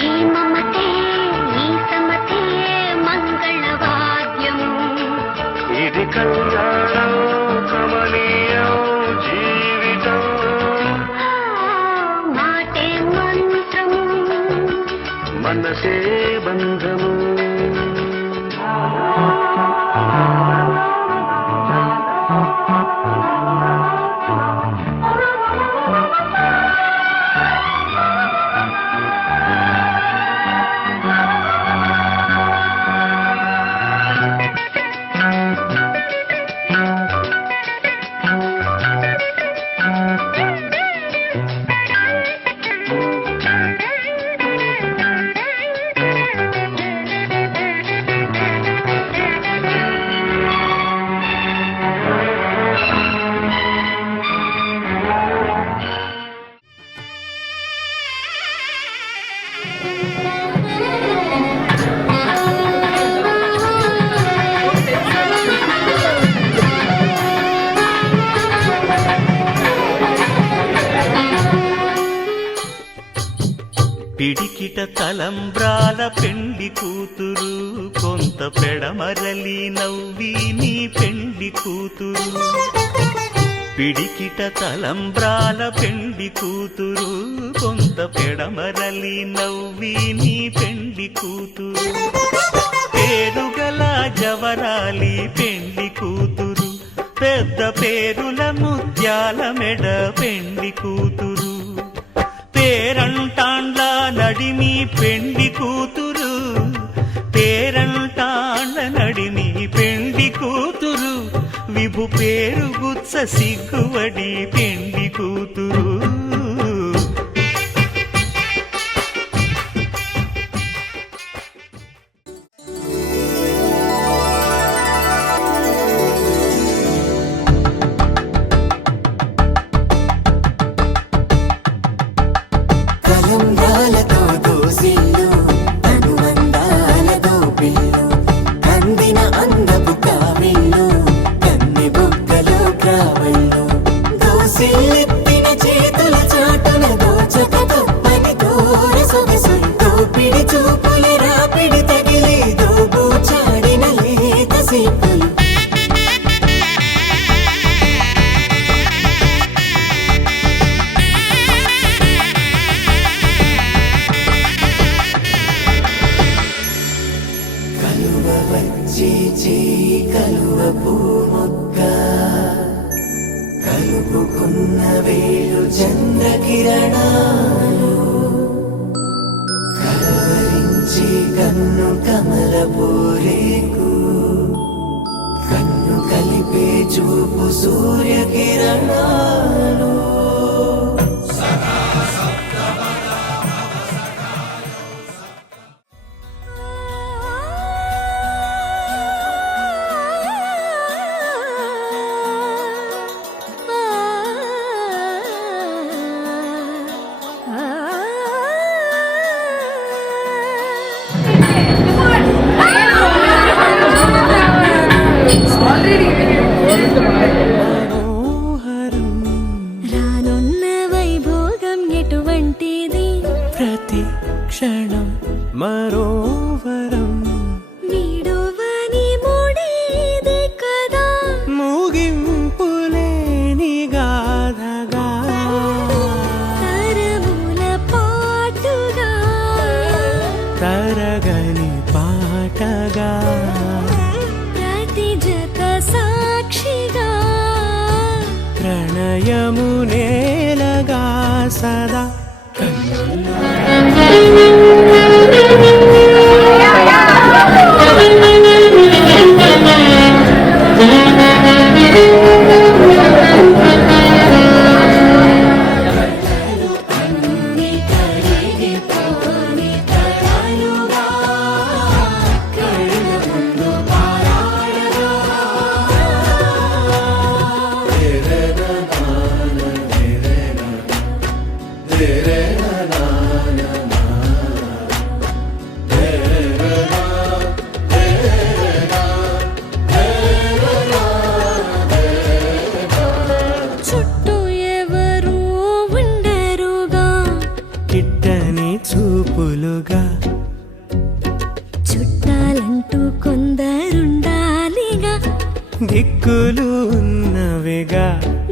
ఈ మమతే ఈ సమతే మంగళవాద్యము ఇది కళ్యాణం కమనీయం జీవితం మాటే మంత్రము మనసే బంధము పిడికిట తలంబ్రాల పెండి కూతురు కొంత పెడమరలి నవ్వి నీ పెండి కూతురు పిడికిట తలంబ్రాల పెండి కూతురు కొంత పెడమరలి నవ్వి నీ పెండి కూతురు పేరుగల జవరాలి పెండి కూతురు పెద్ద పేరుల ముత్యాల మెడ పెండి కూతురు పేరంటాండ్ల నడిమి పెండి కూతురు పేరంటాండ్ల నడిమి పెండి కూతురు విభు పేరు గుత్స సిగ్గువడి పెండి కూతురు కలంబ్రాలతో దోసిల్లు అనువందాలతో పిల్లు కందిన అందపు కావిళ్ళు కన్నె బుగ్గలో గ్రావళ్ళు దోసిల్లెత్తిన చేతుల చాటున దోచక తప్పని దూర సొగసులు దోపిడి చూపుల రాపిడి తగిలి దోబూచాడిన లేత సీపులు కలువ పూమొక్క కలుపుకున్న వేలు చంద్రకిరణాలు కలవరించి కన్ను కమల పూరేకు కన్ను కలిపే చూపు సూర్యకిరణాలు రానున్న వైభోగం ఎటువంటిది ప్రతి క్షణం మరోవరం వీడువని మూడేది కదా ముగింపులేని గాథగా తరముల పాటుగా తరగని పాటగా ప్రతి జత సాక్షిగా ప్రణయము నేలగా సదా చుట్టూ ఎవరు ఉండరుగా కిట్టని చూపులుగా చుట్టాలంటూ కొందరుండాలిగా దిక్కులు ఉన్నవిగా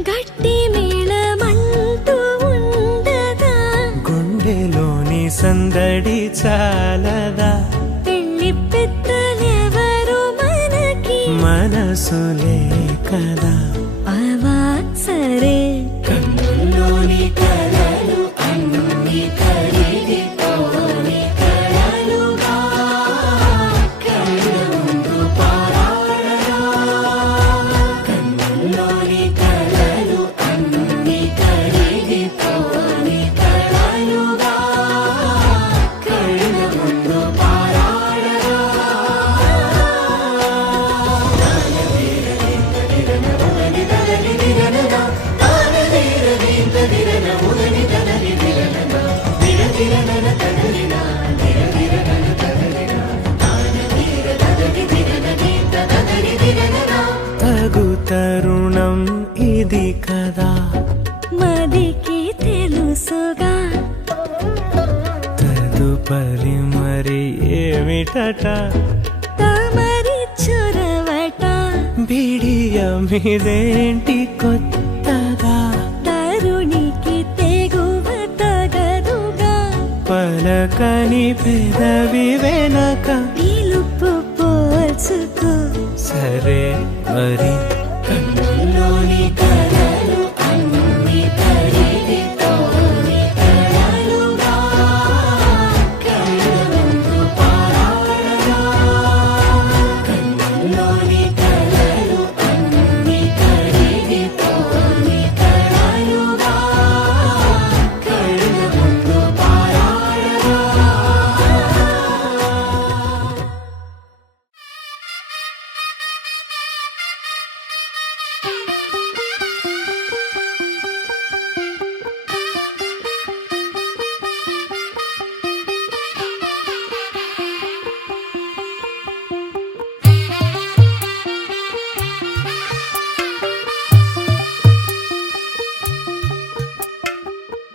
గట్టి మేళమంటూ ఉండదా గుండెలోని సందడి చాలదా పెళ్లి పెద్దలెవరు మనకి మనసులే కదా అవా సరే కన్నుల్లోని కలలు అన్ని కరిగిపోని కలలుగా కళ్ళ ముందు పారాడరా కన్నుల్లోని కలలు అన్ని కరిగిపోని కలలుగా కళ్ళ ముందు పారాడరా తగు తరుణం ఇది కదా మదికి తెలుసుగా తదుపరి మరి ఏమిటట తమరి చొరవట బిడియమిదేంటి కొత్త దొరకని పెదవి వెనక నిలుపు పోల్చుకో సరే మరి కన్నుల్లోని కలలు అన్ని కరిగిపోని కలలుగా కళ్ళ ముందు పారాడగా కన్నుల్లోని కలలు అన్ని కరిగిపోని కలలుగా కళ్ళ ముందు పారాడగా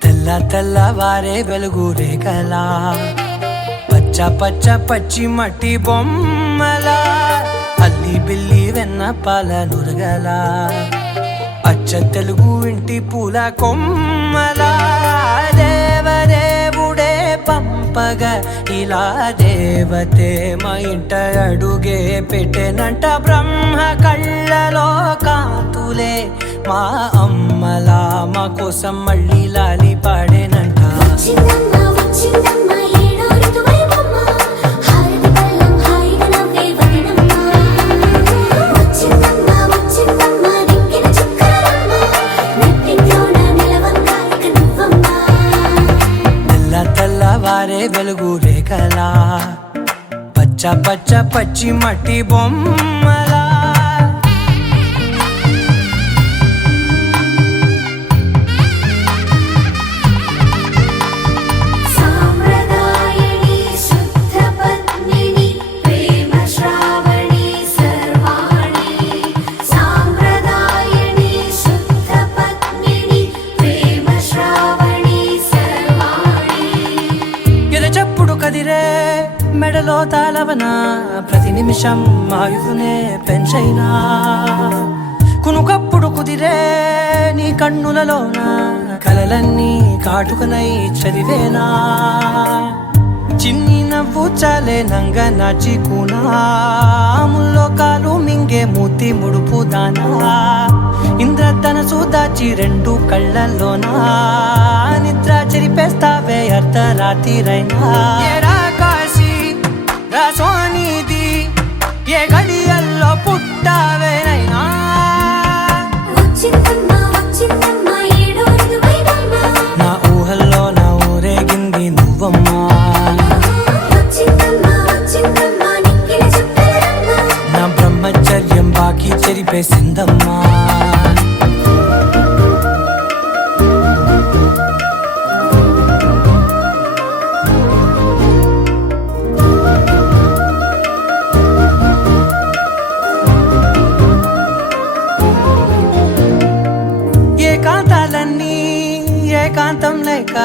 తెల్ల తెల్లవారే వెలుగు రేఖలా పచ్చ పచ్చ పచ్చి మట్టి బొమ్మలా అల్లి బిల్లి వెన్న పాల నురగలా అచ్చ తెలుగు ఇంటి పూల కొమ్మలా దేవదేవుడే పంపగా ఇలా దేవతే మా ఇంట అడుగే పెట్టెనంట బ్రహ్మ కళ్ళలో కాంతులే మా అమ్మలా మా కోసం మళ్ళీ లాలి పాడేనంట వచ్చిందమ్మ వచ్చిందమ్మ ఏడో ఋతువైవమ్మ హారతి పళ్ళం హాయిగా నవ్వే వదనమ్మ వచ్చిందమ్మ వచ్చిందమ్మ దిక్కిన చుక్కలమ్మ నెట్టింట్లోన నిలవంగా ఇక నువ్వమ్మ తెల్ల తెల్లవారే వెలుగు రేఖలా పచ్చ పచ్చ పచ్చి మట్టి బొమ్మలా సాంప్రదాయని శుద్ధ పద్మిని ప్రేమ శ్రావణి సర్వాణి సాంప్రదాయని శుద్ధ పద్మిని ప్రేమ శ్రావణి సర్వాణి ఎరచప్పుడు కదిరే మెడలో తాళవన ప్రతి నిమిషం ఆయుధునే పెంచైనా కునుకప్పుడు కుదిరే నీ కన్నులలోన కలలన్నీ కాటుకనై చదివేనా చిన్ని నవ్వు చాలే నంగ నాచి కూనాముల్లో కాలు మింగే మూతి ముడుపు దానా ఇంద్రధనసు దాచి రెండు కళ్ళల్లోనా నిద్ర చెరిపేస్తావే అర్ధరాత్రిరైనా ఏరా కాశీ రాసోనిది ఏ గడియల్లో పుట్టావేనైనా వచ్చిందమ్మ వచ్చిందమ్మ ఏడో ఋతువైవమ్మ నా ఊహల్లో నా ఊరేగింది నువ్వమ్మా వచ్చిందమ్మ వచ్చిందమ్మ నిక్కిన చుక్కలమ్మ నా బ్రహ్మచర్యం బాకీ చెరిపేసిందమ్మా ఏకాంతాలన్నీ ఏకాంతం లేక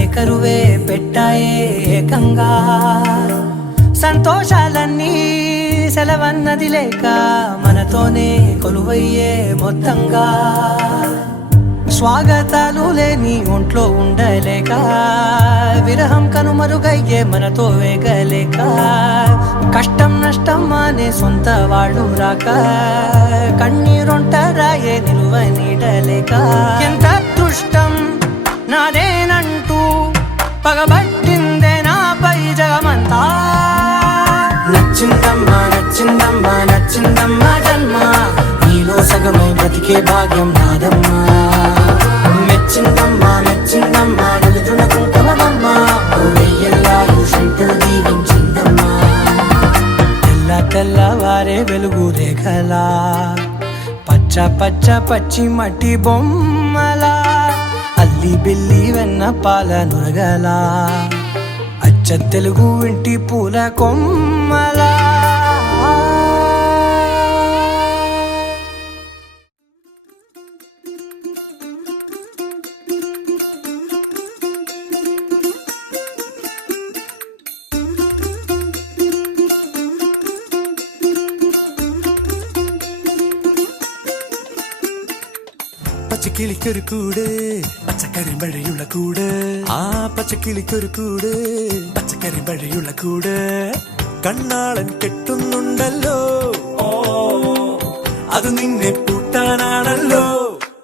ఏకరువే పెట్టాయే ఏకంగా సంతోషాలన్నీ సెలవన్నది లేక మనతోనే కొలువయ్యే మొత్తంగా స్వాగతాలు లేని ఒంట్లో ఉండలేక విరహం కనుమరుగయ్యే మనతో వేగలేక కష్టం నష్టం అనే సొంత వాళ్ళు రాక కన్నీరొంటరాయే నిలువ నీడలేక ఎంత అదృష్టం నాదేనంటూ పగబట్టిందే నాపై జగమంతా నచ్చిందమ్మా నచ్చిందమ్మా నచ్చిందమ్మా జన్మ నీలో సగమై బ్రతికే భాగ్యం నాదమ్మా మెచ్చిందమ్మా మెచ్చిందమ్మా నలుదున కుంకుమమ్మా వెయ్యల్లాలు శంకరు దీవించిందమ్మా తెల్ల తెల్లవారే వెలుగు రేఖలా పచ్చ పచ్చ పచ్చి మట్టి బొమ్మలా అల్లి బిల్లి వెన్న పాల నురగలా అచ్చ తెలుగు ఇంటి పూల కొమ్మలా പച്ചക്കിളിക്കൊരു കൂട് പച്ചക്കരിമ്പഴയുള്ള കൂട് ആ പച്ചക്കിളിക്കൊരു കൂട് പച്ചക്കരിമ്പഴയുള്ള കൂട് കണ്ണാളൻ കെട്ടുന്നുണ്ടല്ലോ അത് നിന്നെ പൂട്ടാനാണല്ലോ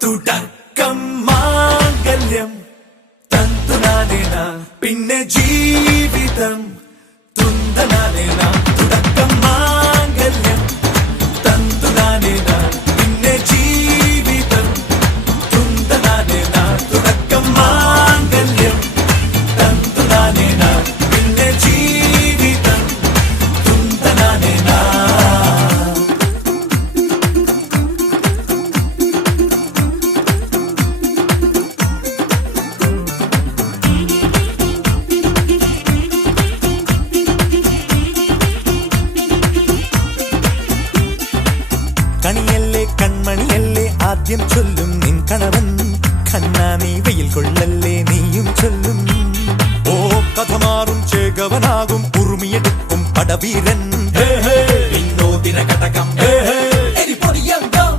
തുടക്കം മാംഗല്യം തന്തുനാനേന പിന്നെ ജീവിതം തുന്തനാനേന തുടക്കം മാംഗല്യം തന്തുനാനേന പിന്നെ ജീവിതം തുന്തനാനേന തുടക്കം മാംഗല്യം തന്തുനാനേന പിന്നെ ജീവിതം തുന്തനാനേന കണിയല്ലേ കൺമണിയല്ലേ ആദ്യം ചൊല്ലും നിൻ കണവൻ കണ്ണാ നീ വെയിൽ കൊള്ളല്ലേ നീയും ചൊല്ലും ഓ കഥ മാറും ചേകവനാകും ഉറുമിയെടുക്കും പടവീരൻ വിനോദിന ഘടകം എരിപൊടിയങ്കം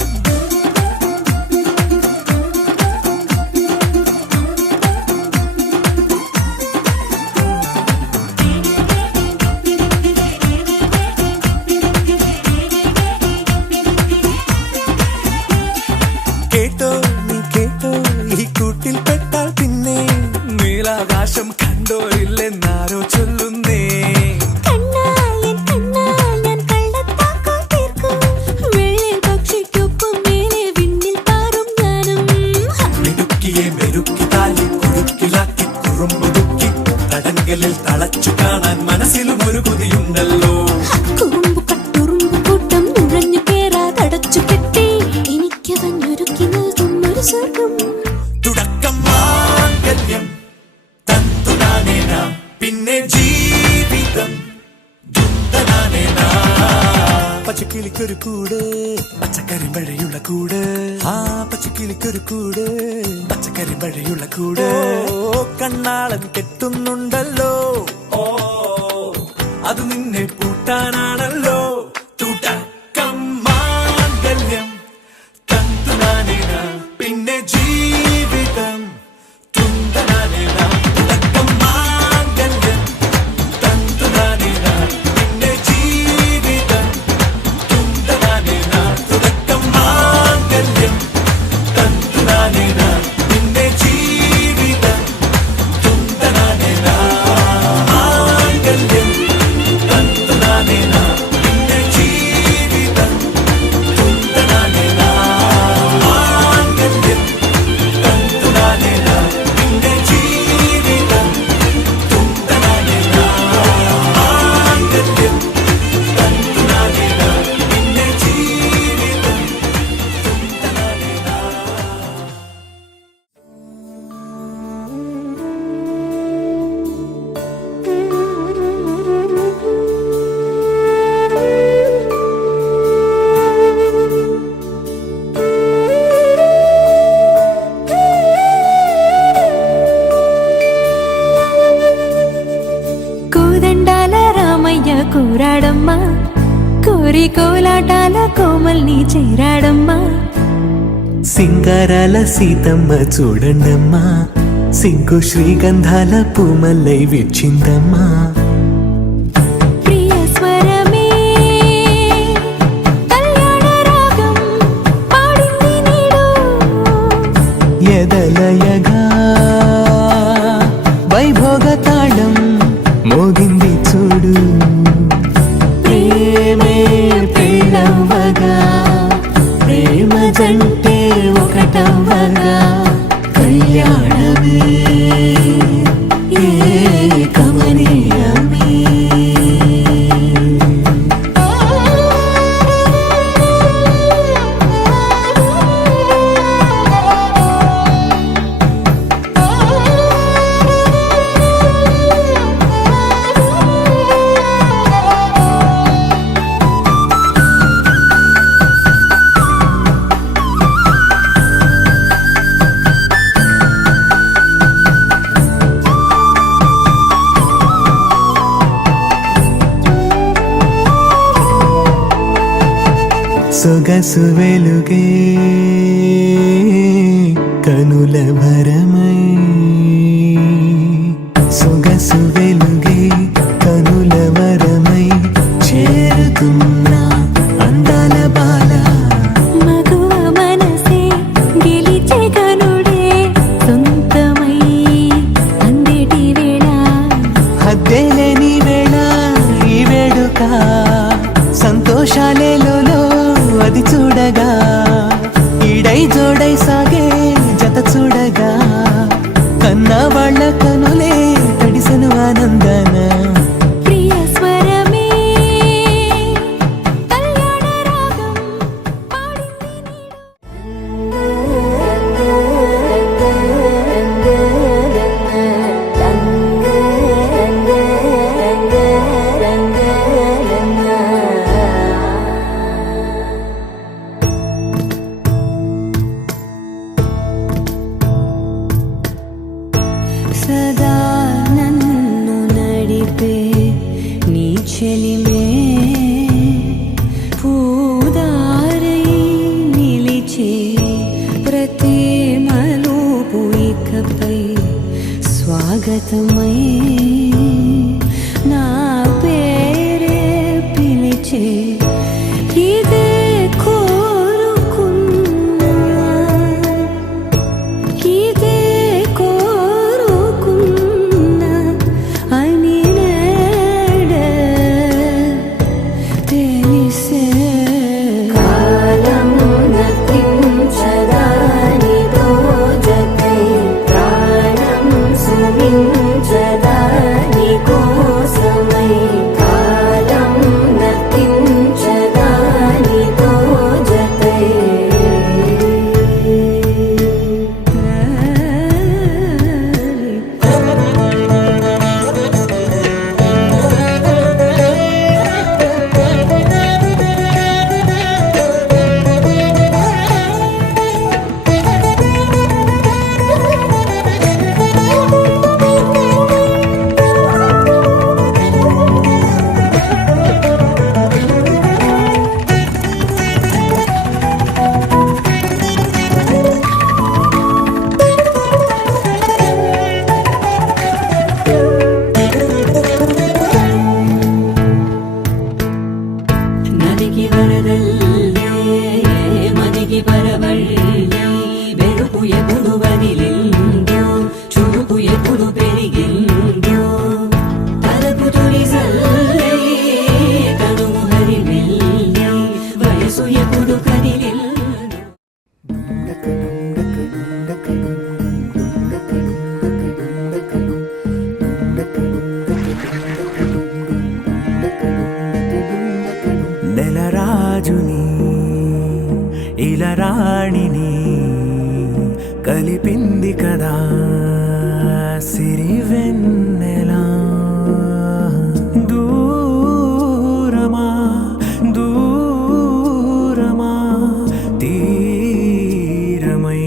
കേട്ടോ നീ കേട്ടോ ഈ കൂട്ടിൽ പെട്ടാൽ പിന്നെ നീലാകാശം കണ്ടോ ഇല്ലെന്നാരോ ചൊല്ലുന്നേ മിടുക്കിയെ മെരുക്കി താലി കുരുക്കിലാക്കി കുറുമ്പുതുക്കി തടങ്കലിൽ തളച്ചു കാണാൻ മനസ്സിലും ഒരു കൊതിയുണ്ടല്ലോ തുടക്കം മാംഗല്യം തന്തുനാനേന പിന്നെ ജീവിതം ദുന്തനാനേന പച്ചക്കിളിക്കൊരു കൂട് പച്ചക്കരിമ്പഴയുള്ള കൂട് ആ പച്ചക്കിളിക്കൊരു കൂട് പച്ചക്കരിമ്പഴയുള്ള കൂട് കണ്ണാളൻ കെട്ടുന്നുണ്ടല്ലോ അത് നിന്നെ പൂട്ടാനാണല്ലോ തുടക്കം മാംഗല്യം തന്തുനാനേന പിന്നെ ജീവിതം തുന്തനാനേന തുടക്കം മാംഗല്യം തന്തുനാനേന പിന്നെ ജീവിതം തുന്തനാനേന തുടക്കം മാംഗല്യം തന്തുനാനേന പിന്നെ ജീവിതം തുന്തനാനേന മാംഗല്യം തന്തുനാനേന പിന്നെ ജീവിതം തുന്തനാനേന മാംഗല്യം തന്തുനാനേന പിന്നെ ജീവിതം തുന്തനാനേന മാംഗല്യം തന്തുനാനേന പിന്നെ ജീവിതം కోదండాల రామయ్య కూరాడమ్మా కోరి కోలాటాల కోమల్ని చేరాడమ్మా సింగారాల సీతమ్మ చూడండమ్మా సింగు శ్రీగంధాల పూమల్లై విచ్చిందమ్మా ప్రియ స్వరమే కళ్యాణ రాగం పాడింది నీడు ఎదలయగా వైభోగ తాళం మోగింది చూడు ప్రేమే పెళ్ళవ్వగా ప్రేమ జంటే ఒకటవ్వగా కళ్యాణమే ఏ కమనీయమే సొగసు వెలుగే కనుల భరమై సొగసు వెలుగే కనుల వరమై చేరుతున్నా అందాల బాల మగువ మనసే గెలిచే కనుడే సొంతమై అందేటి వేళ హద్దేలేని వేళ ఈ వేడుక సంతోషాలేలో అది చూడగా ఈడై జోడై సాగే జత చూడగా కన్నా వాళ్ళ కనులే తడిసెను ఆనందన ప్రియ స్వరమే కళ్యాణ రాగం పాడింది సదా నన్ను నడిపే నీ చెలిమే పూదారై నిలిచే ప్రతి మలుపు ఇకపై స్వాగతమై నా పేరే పిలిచే ఇదే కోరుకున్నా ఇదే కోరుకున్నా అని నేడే తెలిసే కాలం నతించదాని దోజకై ప్రాణం సుమించదాని కోసమై కాలం నతించదాని దోజకై ನದಿಗೆ ವರದಲ್ಲೇ ಮದಿಗೆ ಬರಬಳ್ಳಿ ಬೆರುಕು ಎప్పుడు వదిలిందో చురుకు ఎప్పుడు పెరిగిందో తలపు తొలిసల్లే కనుము హరివెల్లి వయసు ఎప్పుడు కదిలిందో నెలరాజుని ఇలరాణిని కలిపింది కదా సిరివెన్నెలా దూరమా దూరమా తీరమై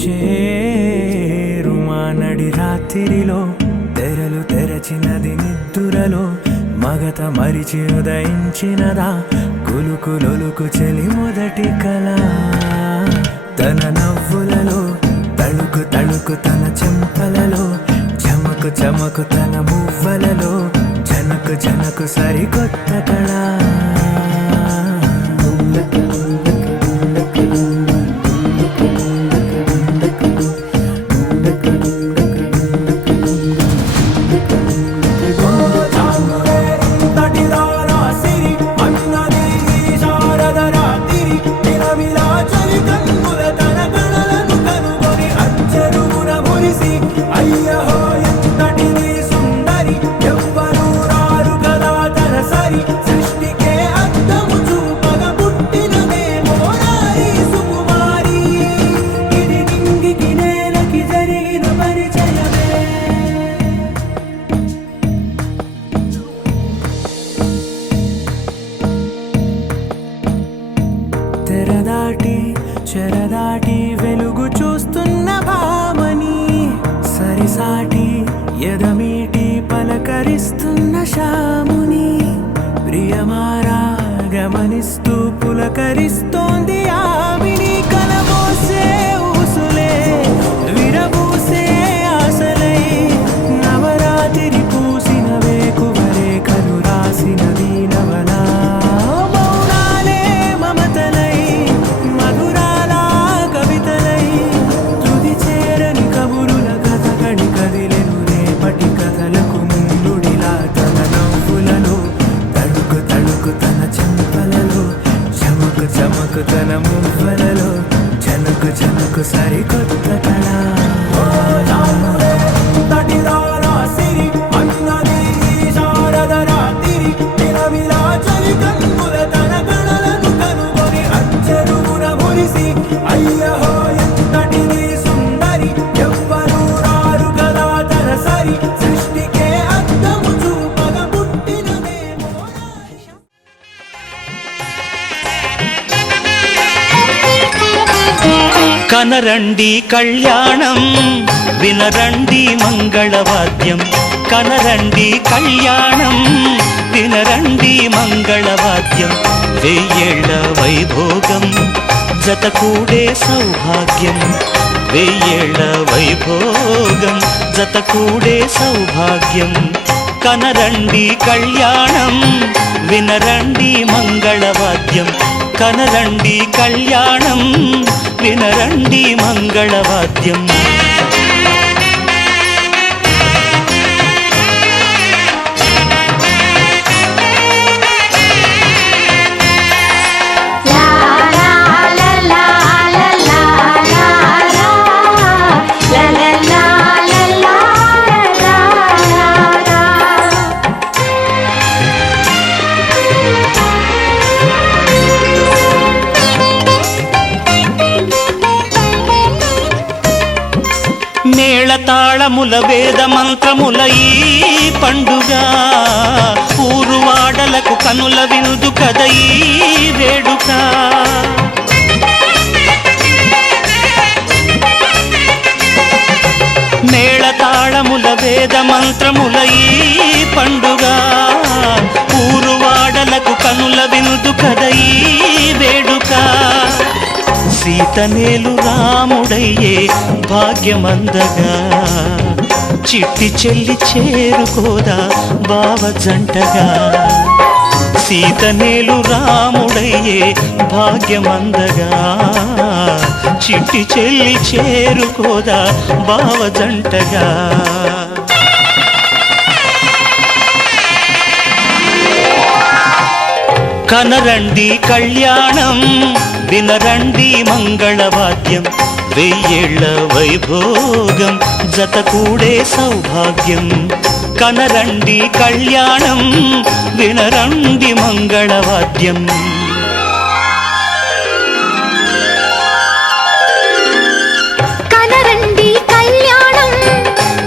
చేరుమా నడి రాత్రిలో తెరలు తెరచినది నిద్దురలో మగత మరిచి ఉదయించినదా కులుకులొలుకు చెలి మొదటి కళ తన నవ్వులలో తళుకు తళుకు తన చెంపలలో చమకు చమకు తన మువ్వలలో జనకు జనకు సరికొత్త కళ చెరదాటి వెలుగు చూస్తున్న భామని సరిసాటి ఎదమీటి పలకరిస్తున్న శాముని ప్రియమారా గమనిస్తూ పులకరిస్తోంది ఆవిని కలబోసే ఊసులే చురుకుతన మువ్వలలో జనకు జనకు సరికొత్త కళ సిరి అన్నది శారద రాత్రి నిలవిలా చలి కన్నుల తన కళలను కనుగొని అచ్చరువున మురిసి అయ్యహో ఎంతటిది సుందరి ఎవ్వరూ రారు కదా తన సరి సృష్టికే అద్దము చూపగ పుట్టినదేమో కనరండి కళ్యాణం వినరండి మంగళవాద్యం కనరండి కళ్యాణం వినరండి మంగళవాద్యం వెయ్యేళ్ల వైభోగం జతకూడే సౌభాగ్యం వెయ్యేళ్ల వైభోగం జతకూడే సౌభాగ్యం కనరండి కళ్యాణం వినరండి మంగళవాద్యం కనరండి కళ్యాణం వినరండి మంగళవాద్యం మేళతాళముల వేద మంత్రముల ఈ పండుగ ఊరువాడలకు కనుల విందు కద ఈ వేడుక మేళతాళముల వేద మంత్రముల ఈ పండుగ ఊరువాడలకు కనుల విందు కద ఈ వేడుక సీతనేలు రాముడయ్యే భాగ్యమందగా చిట్టి చెల్లి చేరుకోదా బావ జంటగా సీతనేలు రాముడయ్యే భాగ్యమందగా చిట్టి చెల్లి చేరుకోదా బావ జంటగా కనరండి కళ్యాణం వినరండి మంగళవాద్యం వెయ్యేళ్ల వైభోగం జతకూడే సౌభాగ్యం కనరండి కళ్యాణం వినరండి మంగళవాద్యం కనరండి కళ్యాణం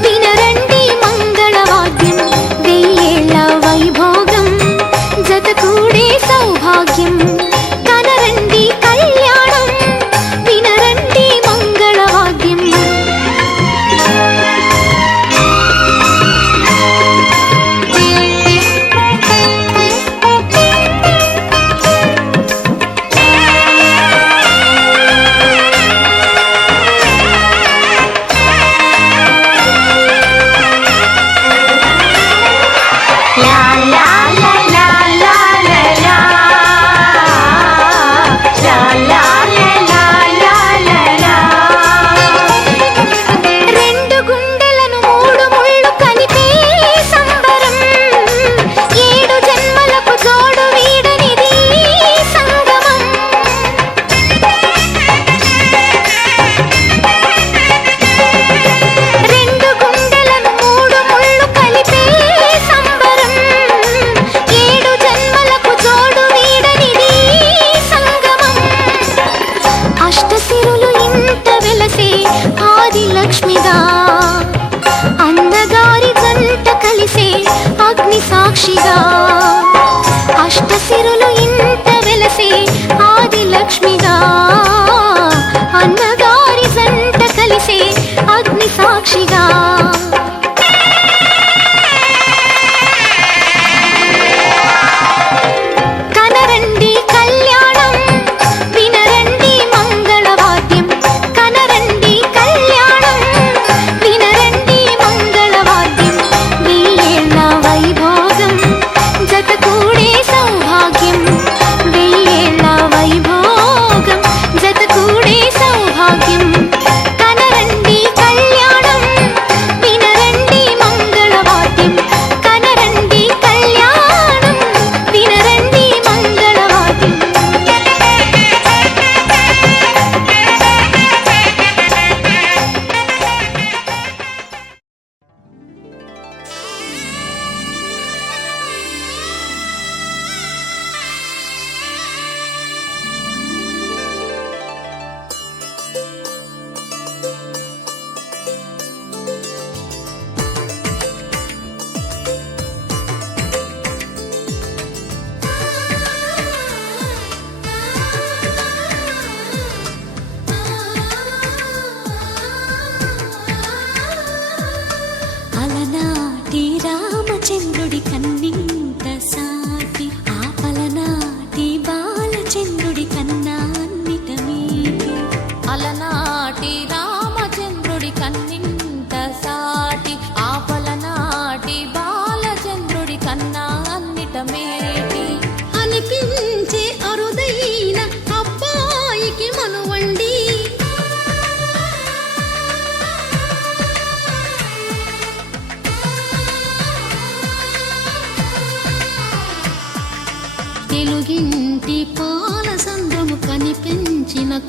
వినరండి మంగళవాద్యం వెయ్యేళ్ల వైభోగం జతకూడే సౌభాగ్యం కనరండి కళ్యాణం వినరండి మంగళవాద్యం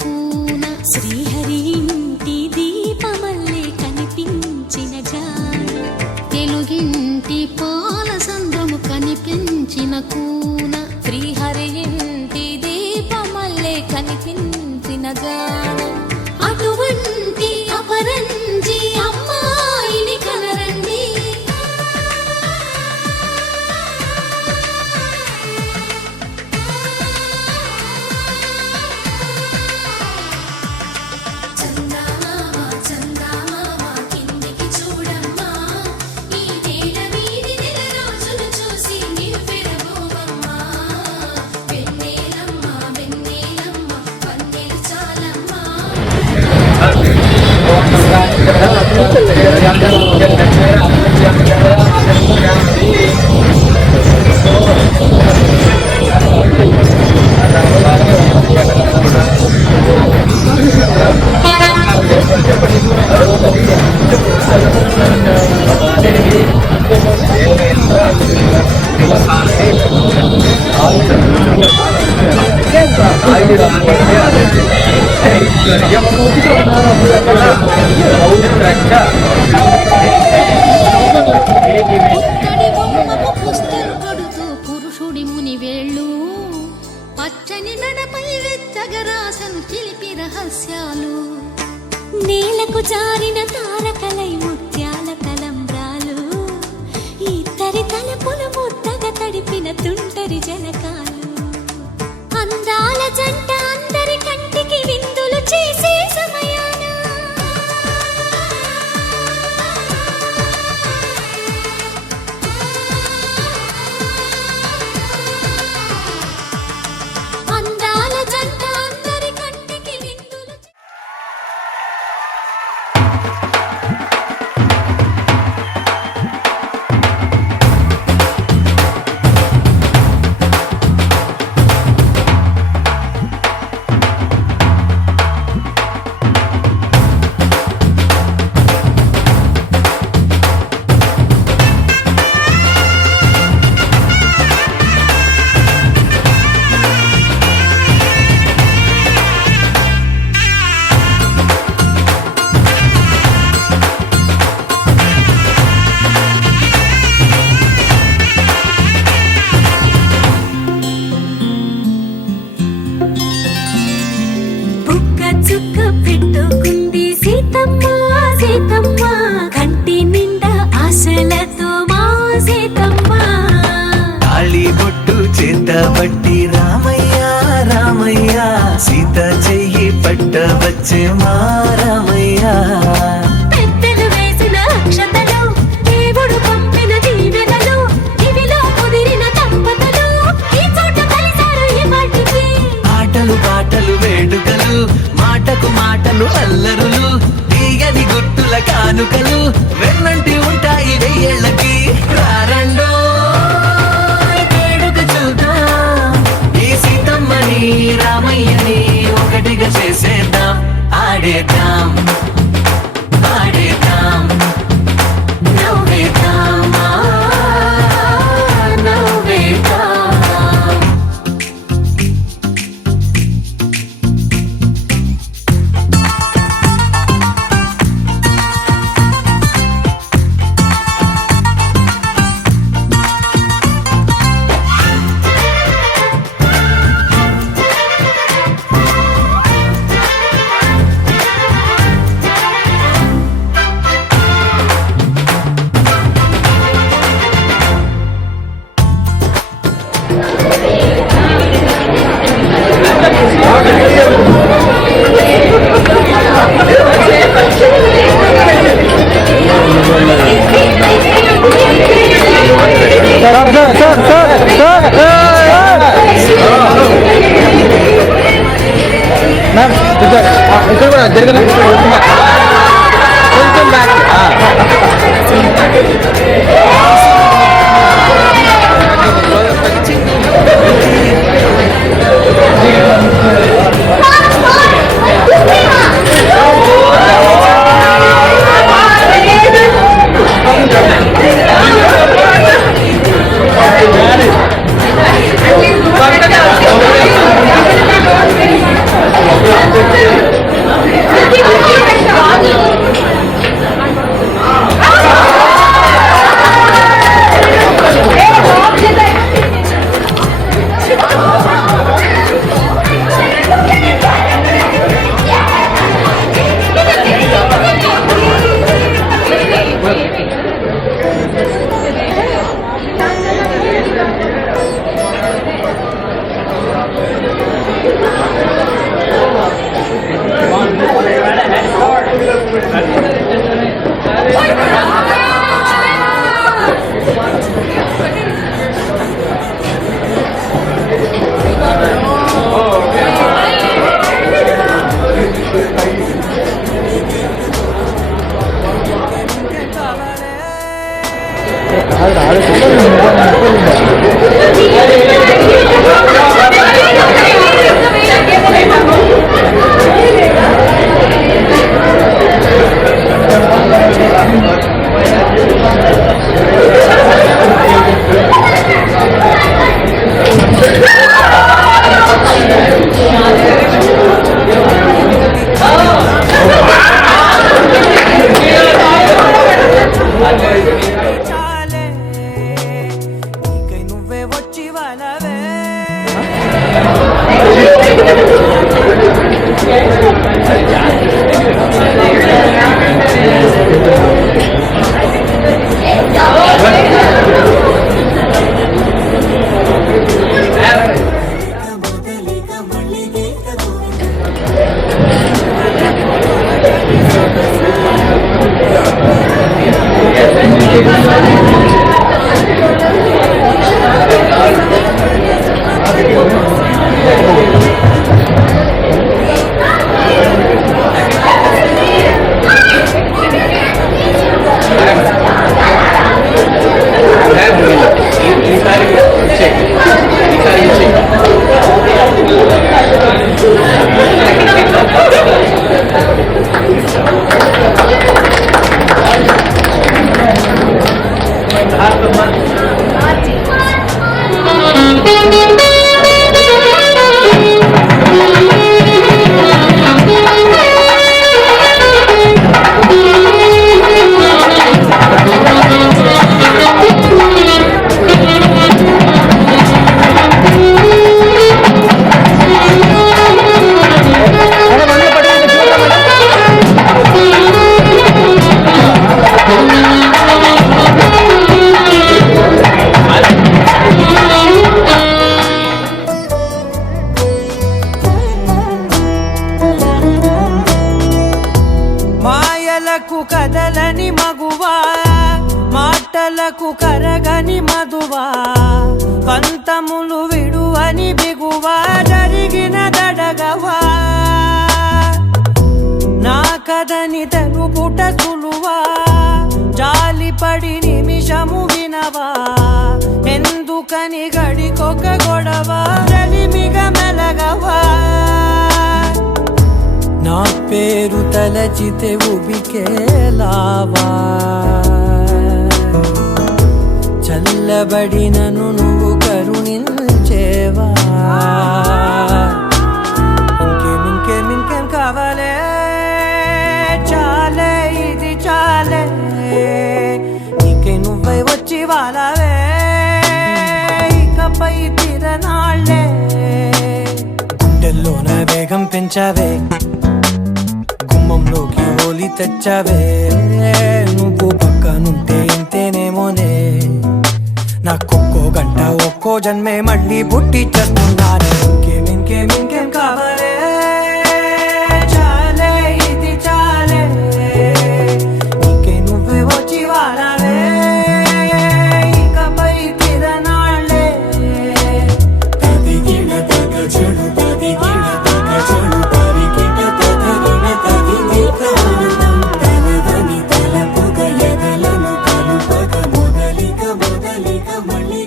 కూన శ్రీహరి ఇంటి దీపమల్లే కనిపించిన జాను తెలుగింటి పాల సంద్రము కనిపించిన కూన శ్రీహరి ఇంటి దీపమల్లే కనిపించిన జాను అటువంటి అపరంజి అమ్మాయిని కనరండి చందమామ చందమామ కిందికి చూడమ్మా ఈ నేల వీధి నెల రోజులు చూసి నీవు పెరగోవమ్మా వెన్నెలమ్మ వెన్నెలమ్మ పన్నెలు చాలమ్మా పుత్తడి బొమ్మకు పుస్తలు కడుతూ పురుషుడి ముని వేళ్ళు పచ్చని నడపై వెచ్చగరాసను చిలిపి రహస్యాలు నేలకు జారిన తారకలై ముత్యాల తలంబ్రాలు ఇద్దరి తలపులు ముద్దగా తడిపిన తుంటరి జలకాలు అందాల జంట అందరి కంటికి విందులు చేసే సమయాన అందాల జంట అందరి కంటికి విందులు బుక్క చుక్క పెట్టుకుంది సీతమ్మ సీతమ్మ కంటి నిండా ఆశలతో మా సీతమ్మ తాళి బొట్టు చేతబట్టి రామయ్య రామయ్య సీత చెయ్యి పట్ట వచ్చే మా రామయ్య పెద్దలు వేసిన అక్షతలు దేవుడు పంపిన దీవెనలు ఇవిలో కుదిరిన దంపతులు ఈ చోట కలిసారు ఈ వాటికి ఆటలు పాటలు వేడుకలు మాటకు మాటలు అల్లరులు తీయని గుట్టుల కానుకలు వెన్నంటి ఉంటాయి వెయ్యేళ్ళకి రారండో వేడుక చూద్దాం ఈ సీతమ్మని రామయ్యని ఒకటిగా చేసేద్దాం ఆడేద్దాం ఆడేద్దాం నవ్వేద్దాం నవ్వేద్దాం ఇక్కడ కూడా జరిగిన కొంచెం బ్యాక్ Thank you. కాలకు కరగని మధువా పంతములు విడువని బిగువా జరిగిన దడగవా నా కదని తెలుపుట సులువా జాలిపడి నిమిషము వినవా ఎందుకని గడికొక గొడవ రలిమిగ మెలగవా నా పేరు తలచితే ఉబికేలావా చల్లబడినను నువ్వు కరుణించేవా ఇంకేం కావాలే చాలే ఇది చాలే నీకే నువ్వై వచ్చి వాళ్ళవే ఇకపై తిరనాళ్ళే గుండెల్లోన వేగం పెంచావే గుమ్మంలోకి హోలీ తెచ్చావే నువ్వు పక్కనుంటే ఇంతేనేమోనే నాకొక్కో గంట ఒక్కో జన్మే మళ్ళీ పుట్టి చేస్తున్నానే ఇంకేం కావాలే చాలే ఇది చాలే నీకే నువ్వే వచ్చి వాడవే ఇకపై తిరనాళ్ళే తదిగిన తగ చెడు తదిగిన తగ చెడు తరిగిన తదగిన తదిగి ప్రాణం తనదని తలపుగ ఎదలను కలుపగ మొదలిక మళ్ళీ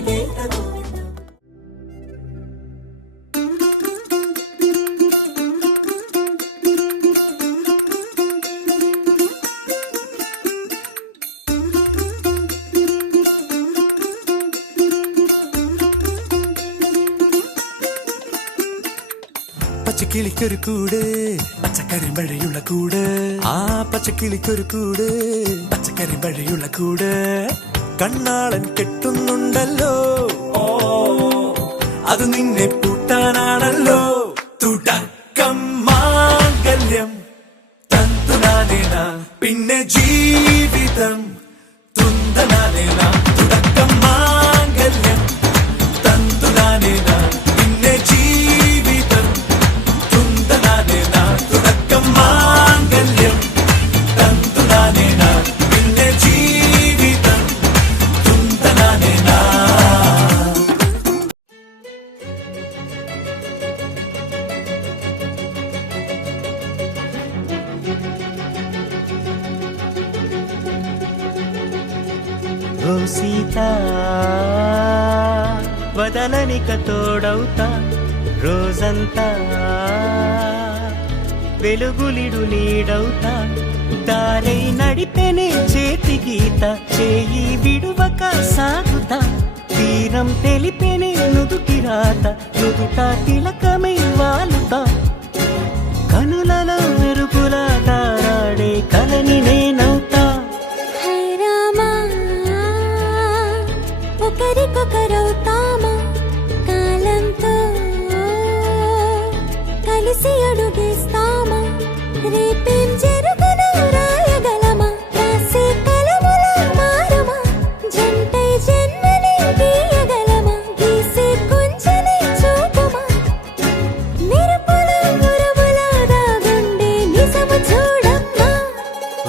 പച്ചക്കിളിക്കൊരു കൂട് പച്ചക്കരിമ്പഴയുള്ള കൂട് ആ പച്ചക്കിളിക്കൊരു കൂട് പച്ചക്കരിമ്പഴയുള്ള കൂട് കണ്ണാളൻ കെട്ടുന്നുണ്ടല്ലോ അത് നിന്നെ പൂട്ടാനാണല്ലോ തുടക്കം മാംഗല്യം തന്തുനാനേന പിന്നെ ജീവിതം തുന്തനാനേന തുടക്കം മാംഗല്യം തന്തുനാനേന പിന്നെ ജീവിതം തുന്തനാനേന തുടക്കം മാംഗല്യം തന്തുനാനേന പിന്നെ ജീവിതം തുന്തനാനേന ఓ సీత వదలనిక తోడవుతా రోజంతా వెలుగులిడు నీడవుతా దారై నడిపెనే చేతి గీత చేయి విడువక సాగుతా తీరం తెలిపెనే నుదుటి రాత నుదుట తిలకమై వాలుతా కనులలో మెరుగులా తారాడే కలని నేనవుతా ఒకరికొకరవుతామా కాలంతో కలిసి అడుగేస్తామా రేపేం జరుగునో రాయగలమా రాసే కలముల మారమా జంటై జన్మని గీయగలమా గీసే కొంచెనే చూపుమా మెరుపుల మురముల దాగుండే నిజము చూడమ్మా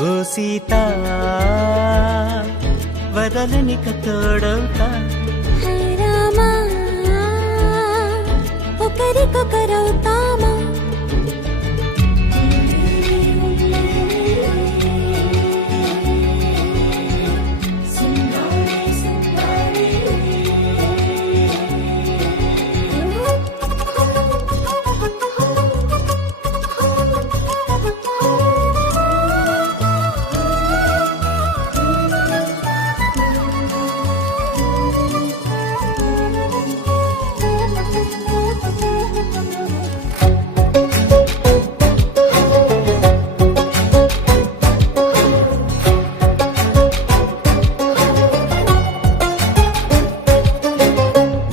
ఓ సీత వదలనిక తోడవుతా రామా ఒకరికొకరవుతామా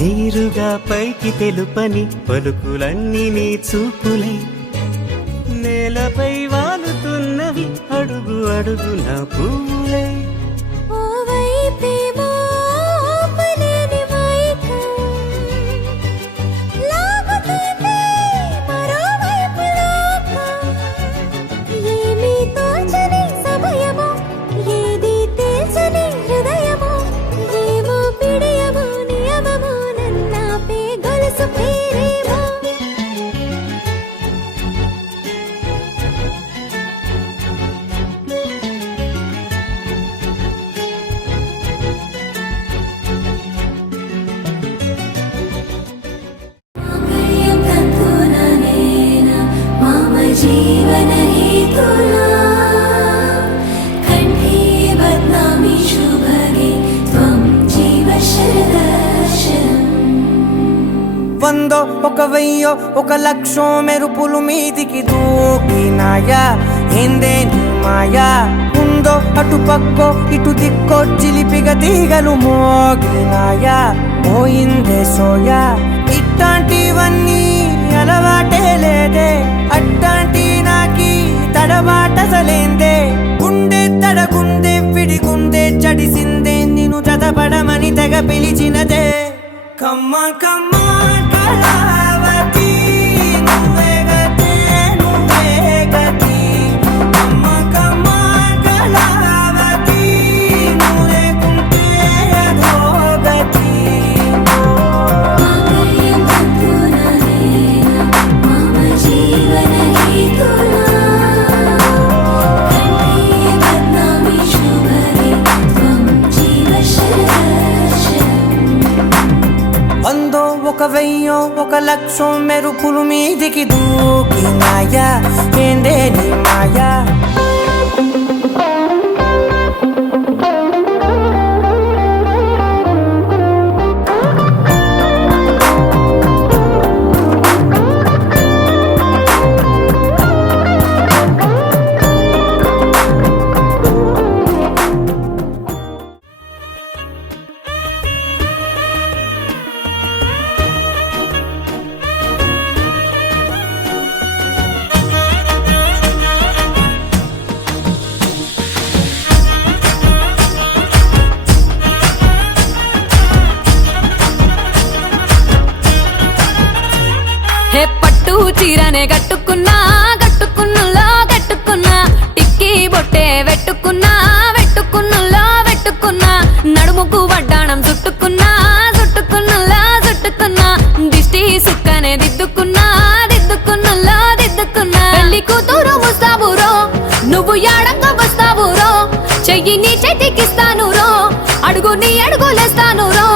నీరుగా పైకి తెలుపని పలుకులన్నీ నీ చూపులై నేలపై వాలుతున్నవి అడుగు అడుగు నా పువ్వులై ఓవైపేమో ఆపలేని మైకం లాగుతుంది మరోవైపు లోకం ఏమీ తోచని సమయమో ఏది తేల్చని హృదయమో तुला कंठे बदनामी शुभगे त्वं जीव शरदर्शनम् వందో ఒక వెయ్యో ఒక లక్షో మెరుపులు మీదికి దూకినాయా ఏందే నీ మాయా ఉందో అటు పక్కో ఇటు దిక్కో చిలిపిగా తీగలు మోగినాయా పోయిందే సోయా ఇట్లాంటివన్నీ అలవాటే లేదే అట్లాంటి నాకి తడబాటసలేందే గుండె తడగుందే విడిగుందే చడిసిందే నిన్ను చదపడమని తెగ పిలిచినదే కమ్మ కమ్మ కళావతి నువ్వే గతే నువ్వే గతి కమ్మ కమ్మ కళావతి నువ్వు లేకుంటే అధోగతి मांगल्यं तन्तु नयेन मम जीवन हेतुना कंठे बदनामी शुभगे त्वं जीव शरदर्शनम् వందో ఒక వెయ్యో ఒక లక్షో మెరుపులు మీదికి దూకినాయా ఏందే నీ మాయా హే పట్టు చీరనే కట్టుకున్నా కట్టుకున్నులో కట్టుకున్నా టిక్కీ బొట్టే వెట్టుకున్నా వెట్టుకున్నులో వెట్టుకున్నా నడుముకు వడ్డాణం చుట్టుకున్నా చుట్టుకున్నులో చుట్టుకున్నా దిష్టి సుక్కనే దిద్దుకున్నా దిద్దుకున్నులో దిద్దుకున్నా పెళ్లి కూతురు ముస్తాబురో నువ్వు యాడంగా వస్తావురో చెయ్యి నీ చేతికిస్తాను రో అడుగు నీ అడుగులేస్తాను రో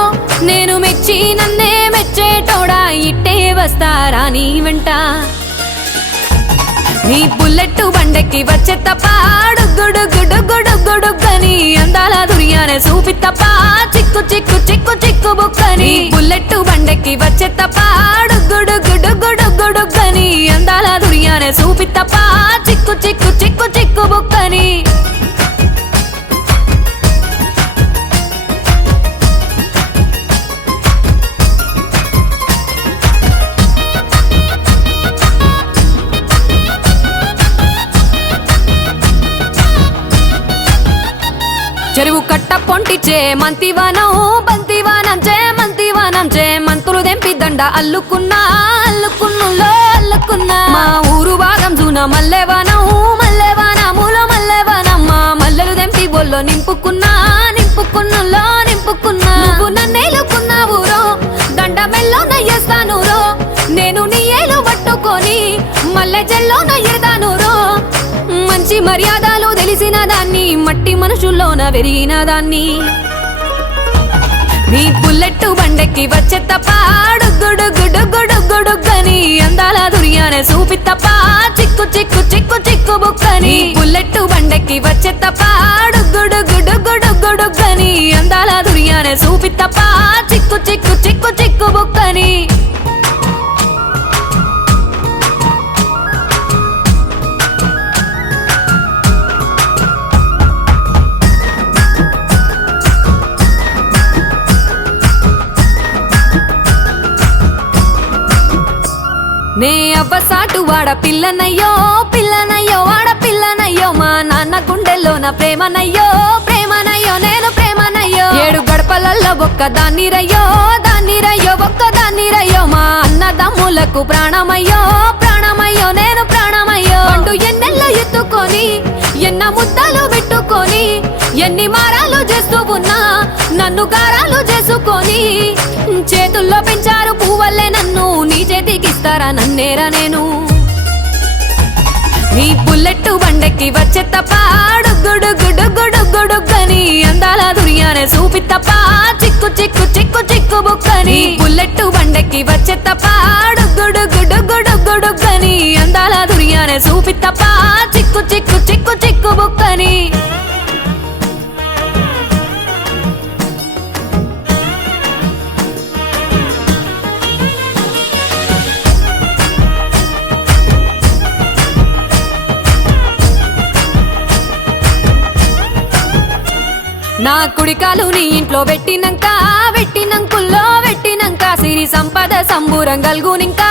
నేను మెచ్చి నన్నే మెచ్చేటోడా ఇట్టే వస్తారా నీ వెంట నీ బుల్లెట్ బండెక్కి వచ్చే తప్ప గుడుగుడుగుడుగుడుగుడుగని అందాల దుర్యానే చూపి తప్ప చిక్కు చిక్కు చిక్కు చిక్కు బుక్కని బుల్లెట్ బండెక్కి వచ్చే తప్ప గుడుగుడుగుడుగుడుగని అందాల దుర్యానే చూపి తప్ప చిక్కు చిక్కు చిక్కు చిక్కు బుక్కని చెరువు కట్ట పొంటిచే మంతివానం బంతివానం చే మంతివానం చే మంతులు దెంపి దండ అల్లుకున్నా అల్లుకున్నులో అల్లుకున్నా మా ఊరు భాగం జూన మల్లెవానం మల్లెవానములో మల్లెవానం మా మల్లెలు దెంపి బొల్లో నింపుకున్నా నింపుకున్నులో నింపుకున్నా నువ్వు నన్నేలుకున్నావు రో దండ మెల్లో నయ్యేస్తాను రో నేను నీ ఏలు పట్టుకొని మల్లె జల్లో నయ్యేదాను రో మంచి మర్యాదలు తెలిసిన దాన్ని మట్టి మనుషుల్లోన పెరిగిన దాన్ని నీ బుల్లెట్ బండెక్కి వచ్చే తప్ప గుడుగుడుగుడుగుడుగని అందాల దుర్యానే చూపి తప్ప చిక్కు చిక్కు చిక్కు చిక్కు బుక్కని బుల్లెట్ బండెక్కి వచ్చే తప్ప గుడుగుడుగుడుగుడుగని అందాల దుర్యానే చూపి తప్ప చిక్కు చిక్కు చిక్కు చిక్కు బుక్కని నే అవ్వసాటు వాడ పిల్లనయ్యో పిల్లనయ్యో వాడ పిల్లనయ్యో మా నాన్న గుండెల్లోన ప్రేమనయ్యో ప్రేమనయ్యో నేను ప్రేమనయ్యో ఏడు గడపలల్లో ఒక్క దాన్నిరయ్యో దాన్నిరయ్యో ఒక్క దాన్నిరయ్యో మా అన్నదమ్ములకు ప్రాణమయ్యో ప్రాణమయ్యో నేను ప్రాణమయ్యో అంటూ ఎన్నెల్లో ఎత్తుకొని ఎన్న ముద్దలు పెట్టుకొని ఎన్ని మారాలు చేస్తూ ఉన్నా నన్ను గారాలు చేసుకొని చేతుల్లో పెంచారు పువ్వల్లే నన్ను నీ చేతికిస్తారా నన్నేరా నేను నీ బుల్లెట్ బండెక్కి వచ్చే తప్ప గుడుగుడుగుడుగుడుగని అందాల దుర్యానే చూపి తప్ప చిక్కు చిక్కు చిక్కు చిక్కు బుక్కని బుల్లెట్ బండెక్కి వచ్చే తప్ప గుడుగుడుగుడుగుడుగని అందాల దుర్యానే చూపి తప్ప చిక్కు చిక్కు చిక్కు చిక్కు చిక్కు బుక్కని నా కుడికాలు నీ ఇంట్లో పెట్టినంక సిరి సంపద సంబూరం గల్గునింకా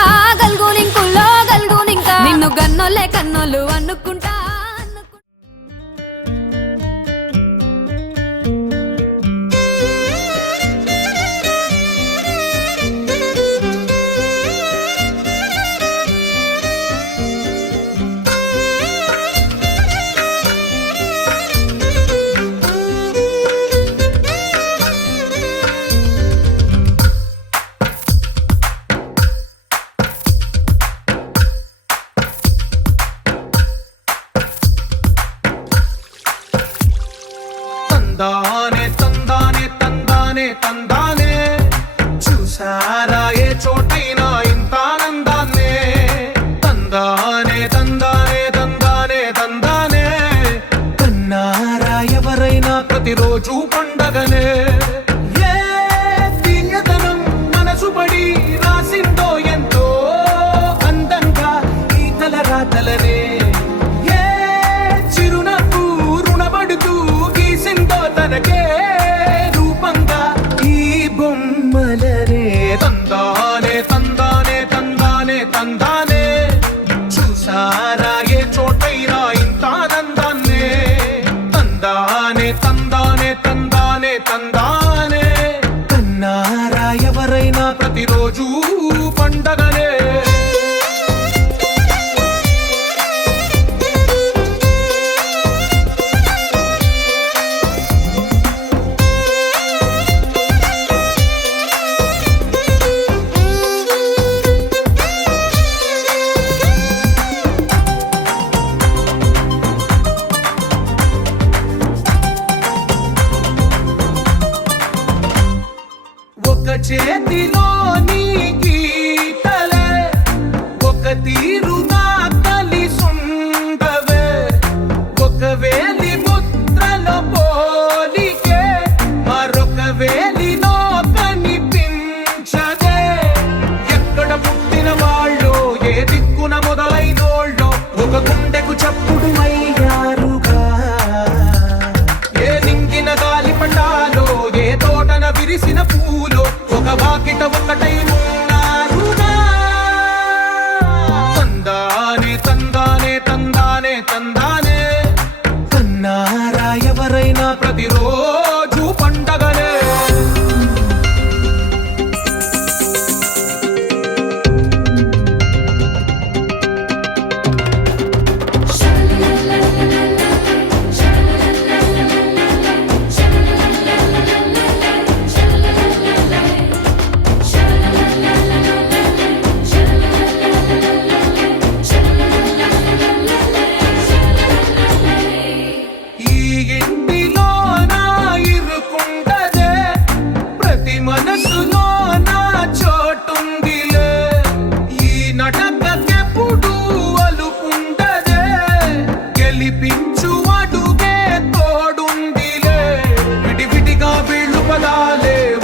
నిన్ను గన్నోళ్ళే కన్నోళ్ళు అనుకుంటా తందానే తందానే తందానే తందానే చూసారా ఏ చోటైనా ఇంత ఆనందాన్నే తందానే తందానే తందానే తందానే కన్నారా ఎవరైనా ప్రతిరోజు పండగనే ఏ తీయదనం మనసు పడి రాసిందో ఎంతో అందంగా ఈ తల రాతలనే ఏ చిరునవ్వు రుణపడుతూ తనకే రూపంగా ఈ బొమ్మలనే తందానే తందానే తందానే తందానే చూసారా ఏ చోటైనా ఇంత ఆనందాన్నే తందానే తందానే తందానే తందానే కన్నారా ఎవరైనా ప్రతిరోజు పండగనే చేతిలో నీ గీతలే ఒక తీరుగా కలిసుండవే ఒక వేలి ముద్రలో పోలికే మరొక వేలిలో కనిపించదే ఎక్కడ పుట్టిన వాళ్ళు ఏ దిక్కున మొదలైనోళ్ళో ఒక గుండెకు చప్పుడు అయ్యారుగా ఏ నింగిన గాలి పటాలో ఏ తోటన విరిసిన పూలో ఒక వాకిట ఒకటై ఉన్నారుగా తందానే తందానే తందానే తందానే కన్నారా ఎవరైనా ప్రతిరోజు పండగనే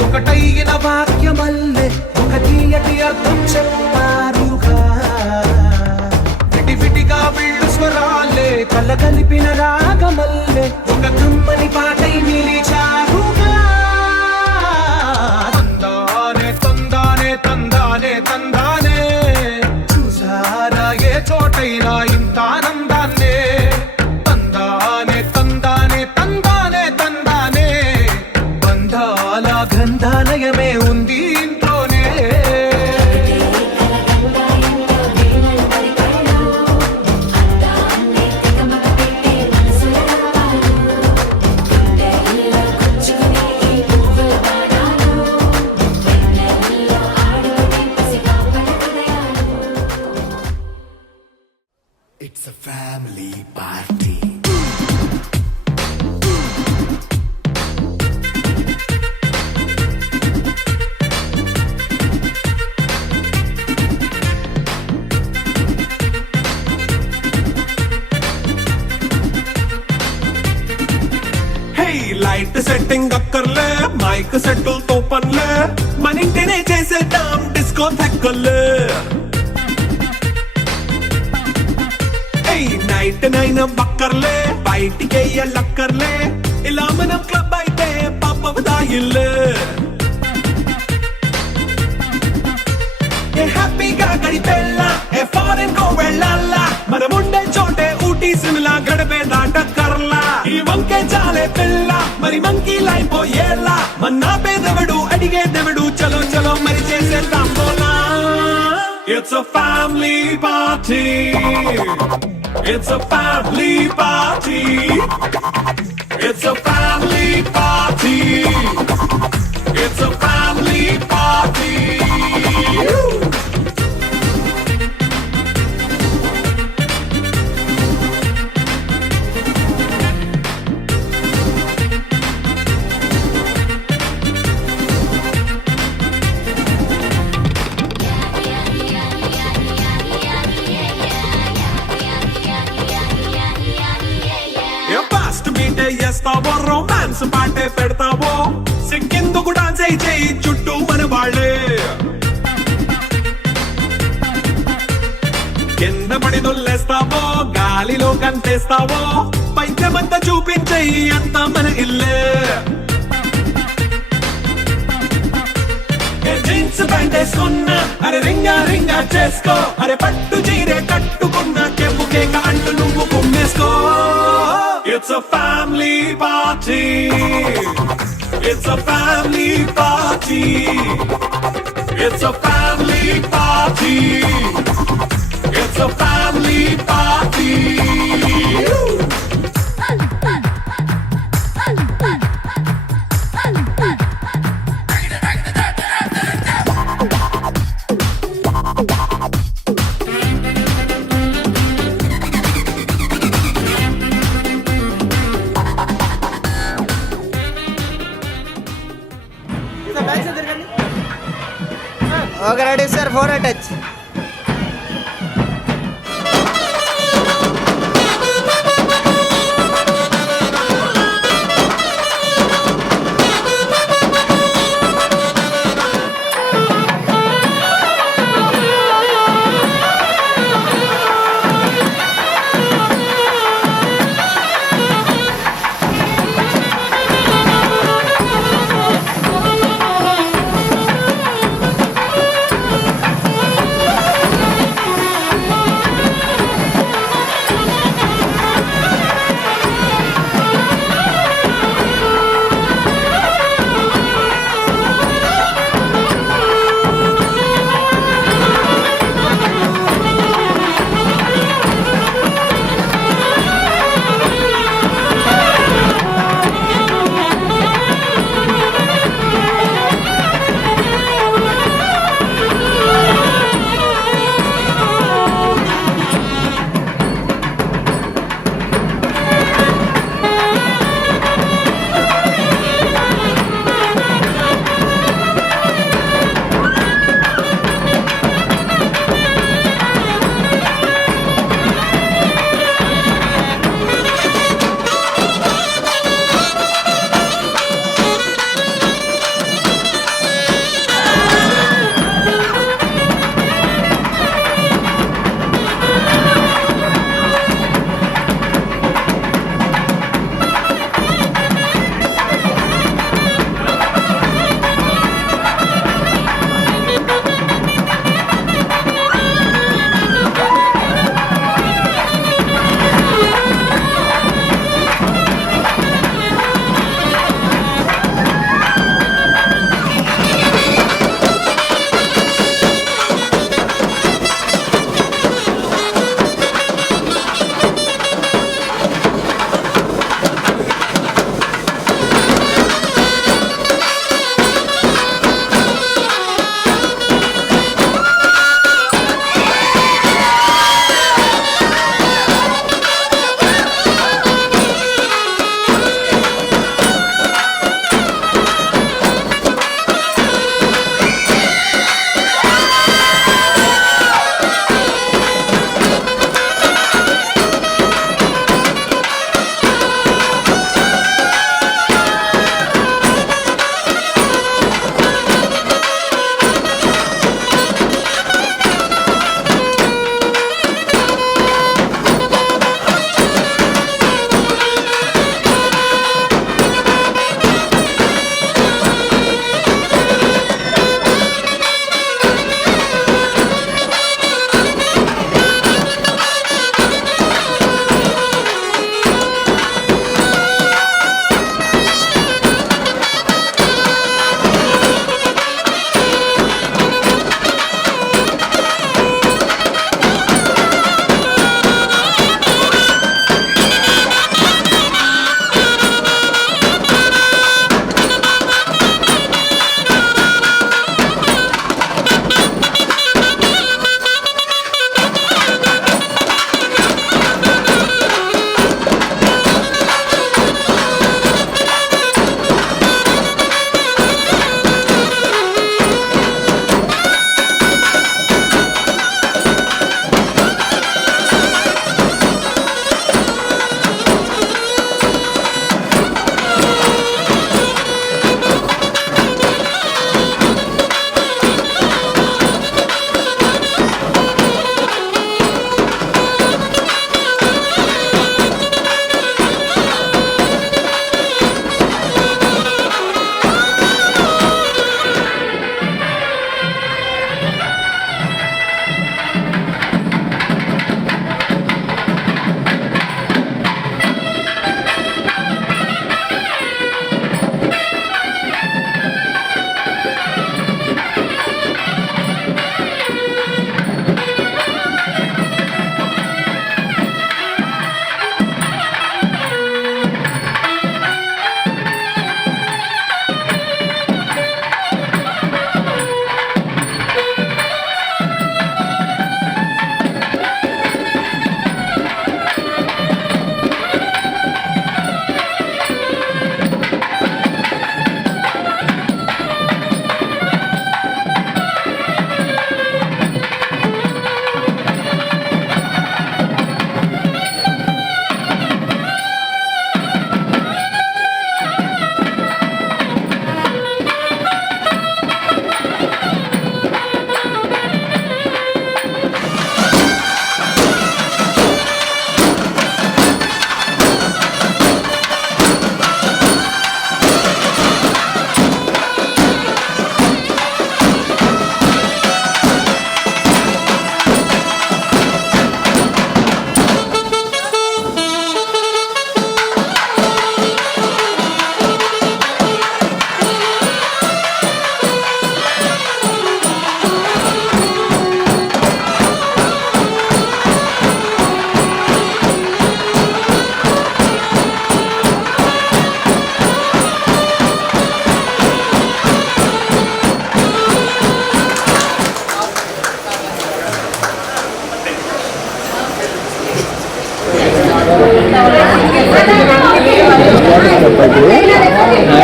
ఒకటైన వాక్యమల్లే ఒక తీయటి అర్థం చెప్పారుగా విడివిడిగా వీళ్ళు స్వరాలే కలగలిపిన రాగమల్లే ఒక కమ్మని పాటై నిలిచారుగా తందానే తందానే తందానే తందానే చూసారా ఏ చోటైనా ఇంత ఆనందాన్నే తందానే తందానే తందానే తందానే బంధాల గ్రంథాలయమే ఉంది ఇంట్లోనే It's a family party. Light setting అక్కర్లే మైక్ సెట్టులతో పనులే మన ఇంటినే చేసేద్దాం డిస్కో తెక్కలే నైట్ నైన్ బక్కర్లే బయటికి ఎల్లక్కర్లే ఇలా మనం క్లబ్ అయితే పాపదాయిల్లే హ్యాపీగా గడిపెళ్ళ ఏ ఫారెన్ కో వెళ్ళాలా మనం ఉండే చోటే ఊటీ సిమ్లా గడిపే దాటక్కర్లా ఈ వంకే చాలే పిల్ల మరి మంకీ లైపోయేలా మన్నా పేదవడు అడిగే దేవుడు చలో చలో మరి చేసేద్దాం బోలా It's a family party. It's a family party. It's a family party. It's a family party. చేస్తావో రొమాన్స్ పాటే పెడతావో సిక్కిందుకు డాన్స్ అయి చేయి చుట్టూ మన వాళ్ళే కింద పడి దొల్లేస్తావో గాలిలో కంటేస్తావో పైద్యమంతా చూపించేయి అంతా మన ఇల్లే జీన్స్ ప్యాంట్ వేసుకున్నా అరే రింగా రింగా చేసుకో అరే పట్టు చీరే కట్టుకున్నా కెప్పు కేక అంటూ నువ్వు కుమ్మేసుకో It's a family party. It's a family party. It's a family party. It's a family party. Okay, ready sir, for a touch.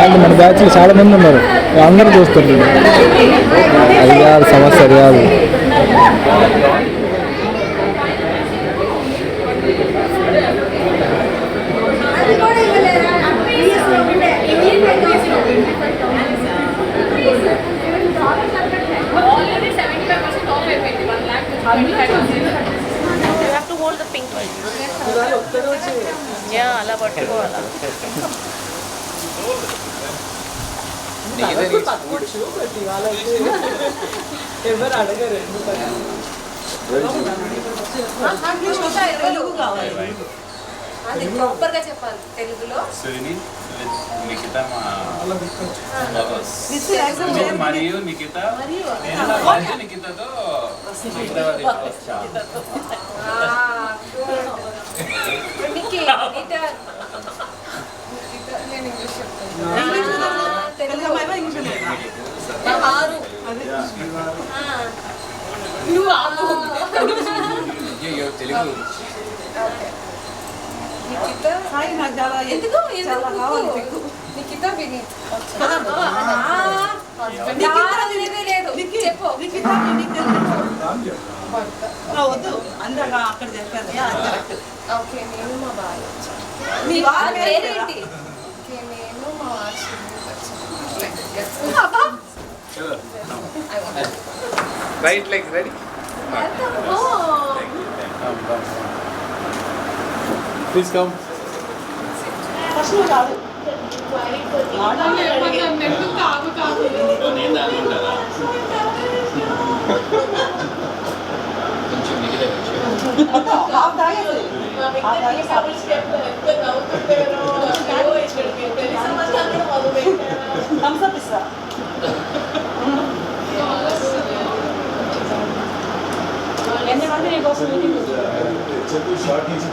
And మన బ్యాచ్లో చాలా మంది ఉన్నారు, అందరూ చూస్తుంటారు. అది కాదు సమస్య, అది కాదు. అలా పట్టుకోవాలా ఎవరు అడగరు అది ప్రాపర్ గా చెప్పాలి తెలుగులో. మరియు నిఖిత నిఖితతో నేను ఇంగ్లీష్ చెప్తాను. తెలుగు నిఖిత వినీత్ వద్దు అందరూ అక్కడ చెప్పారు. ఓకే నేను మా బాయ్ నేను మా right leg ready please come కొంచెం మిగిలే ఎంతమంది నీకోసం షార్ట్ నుంచి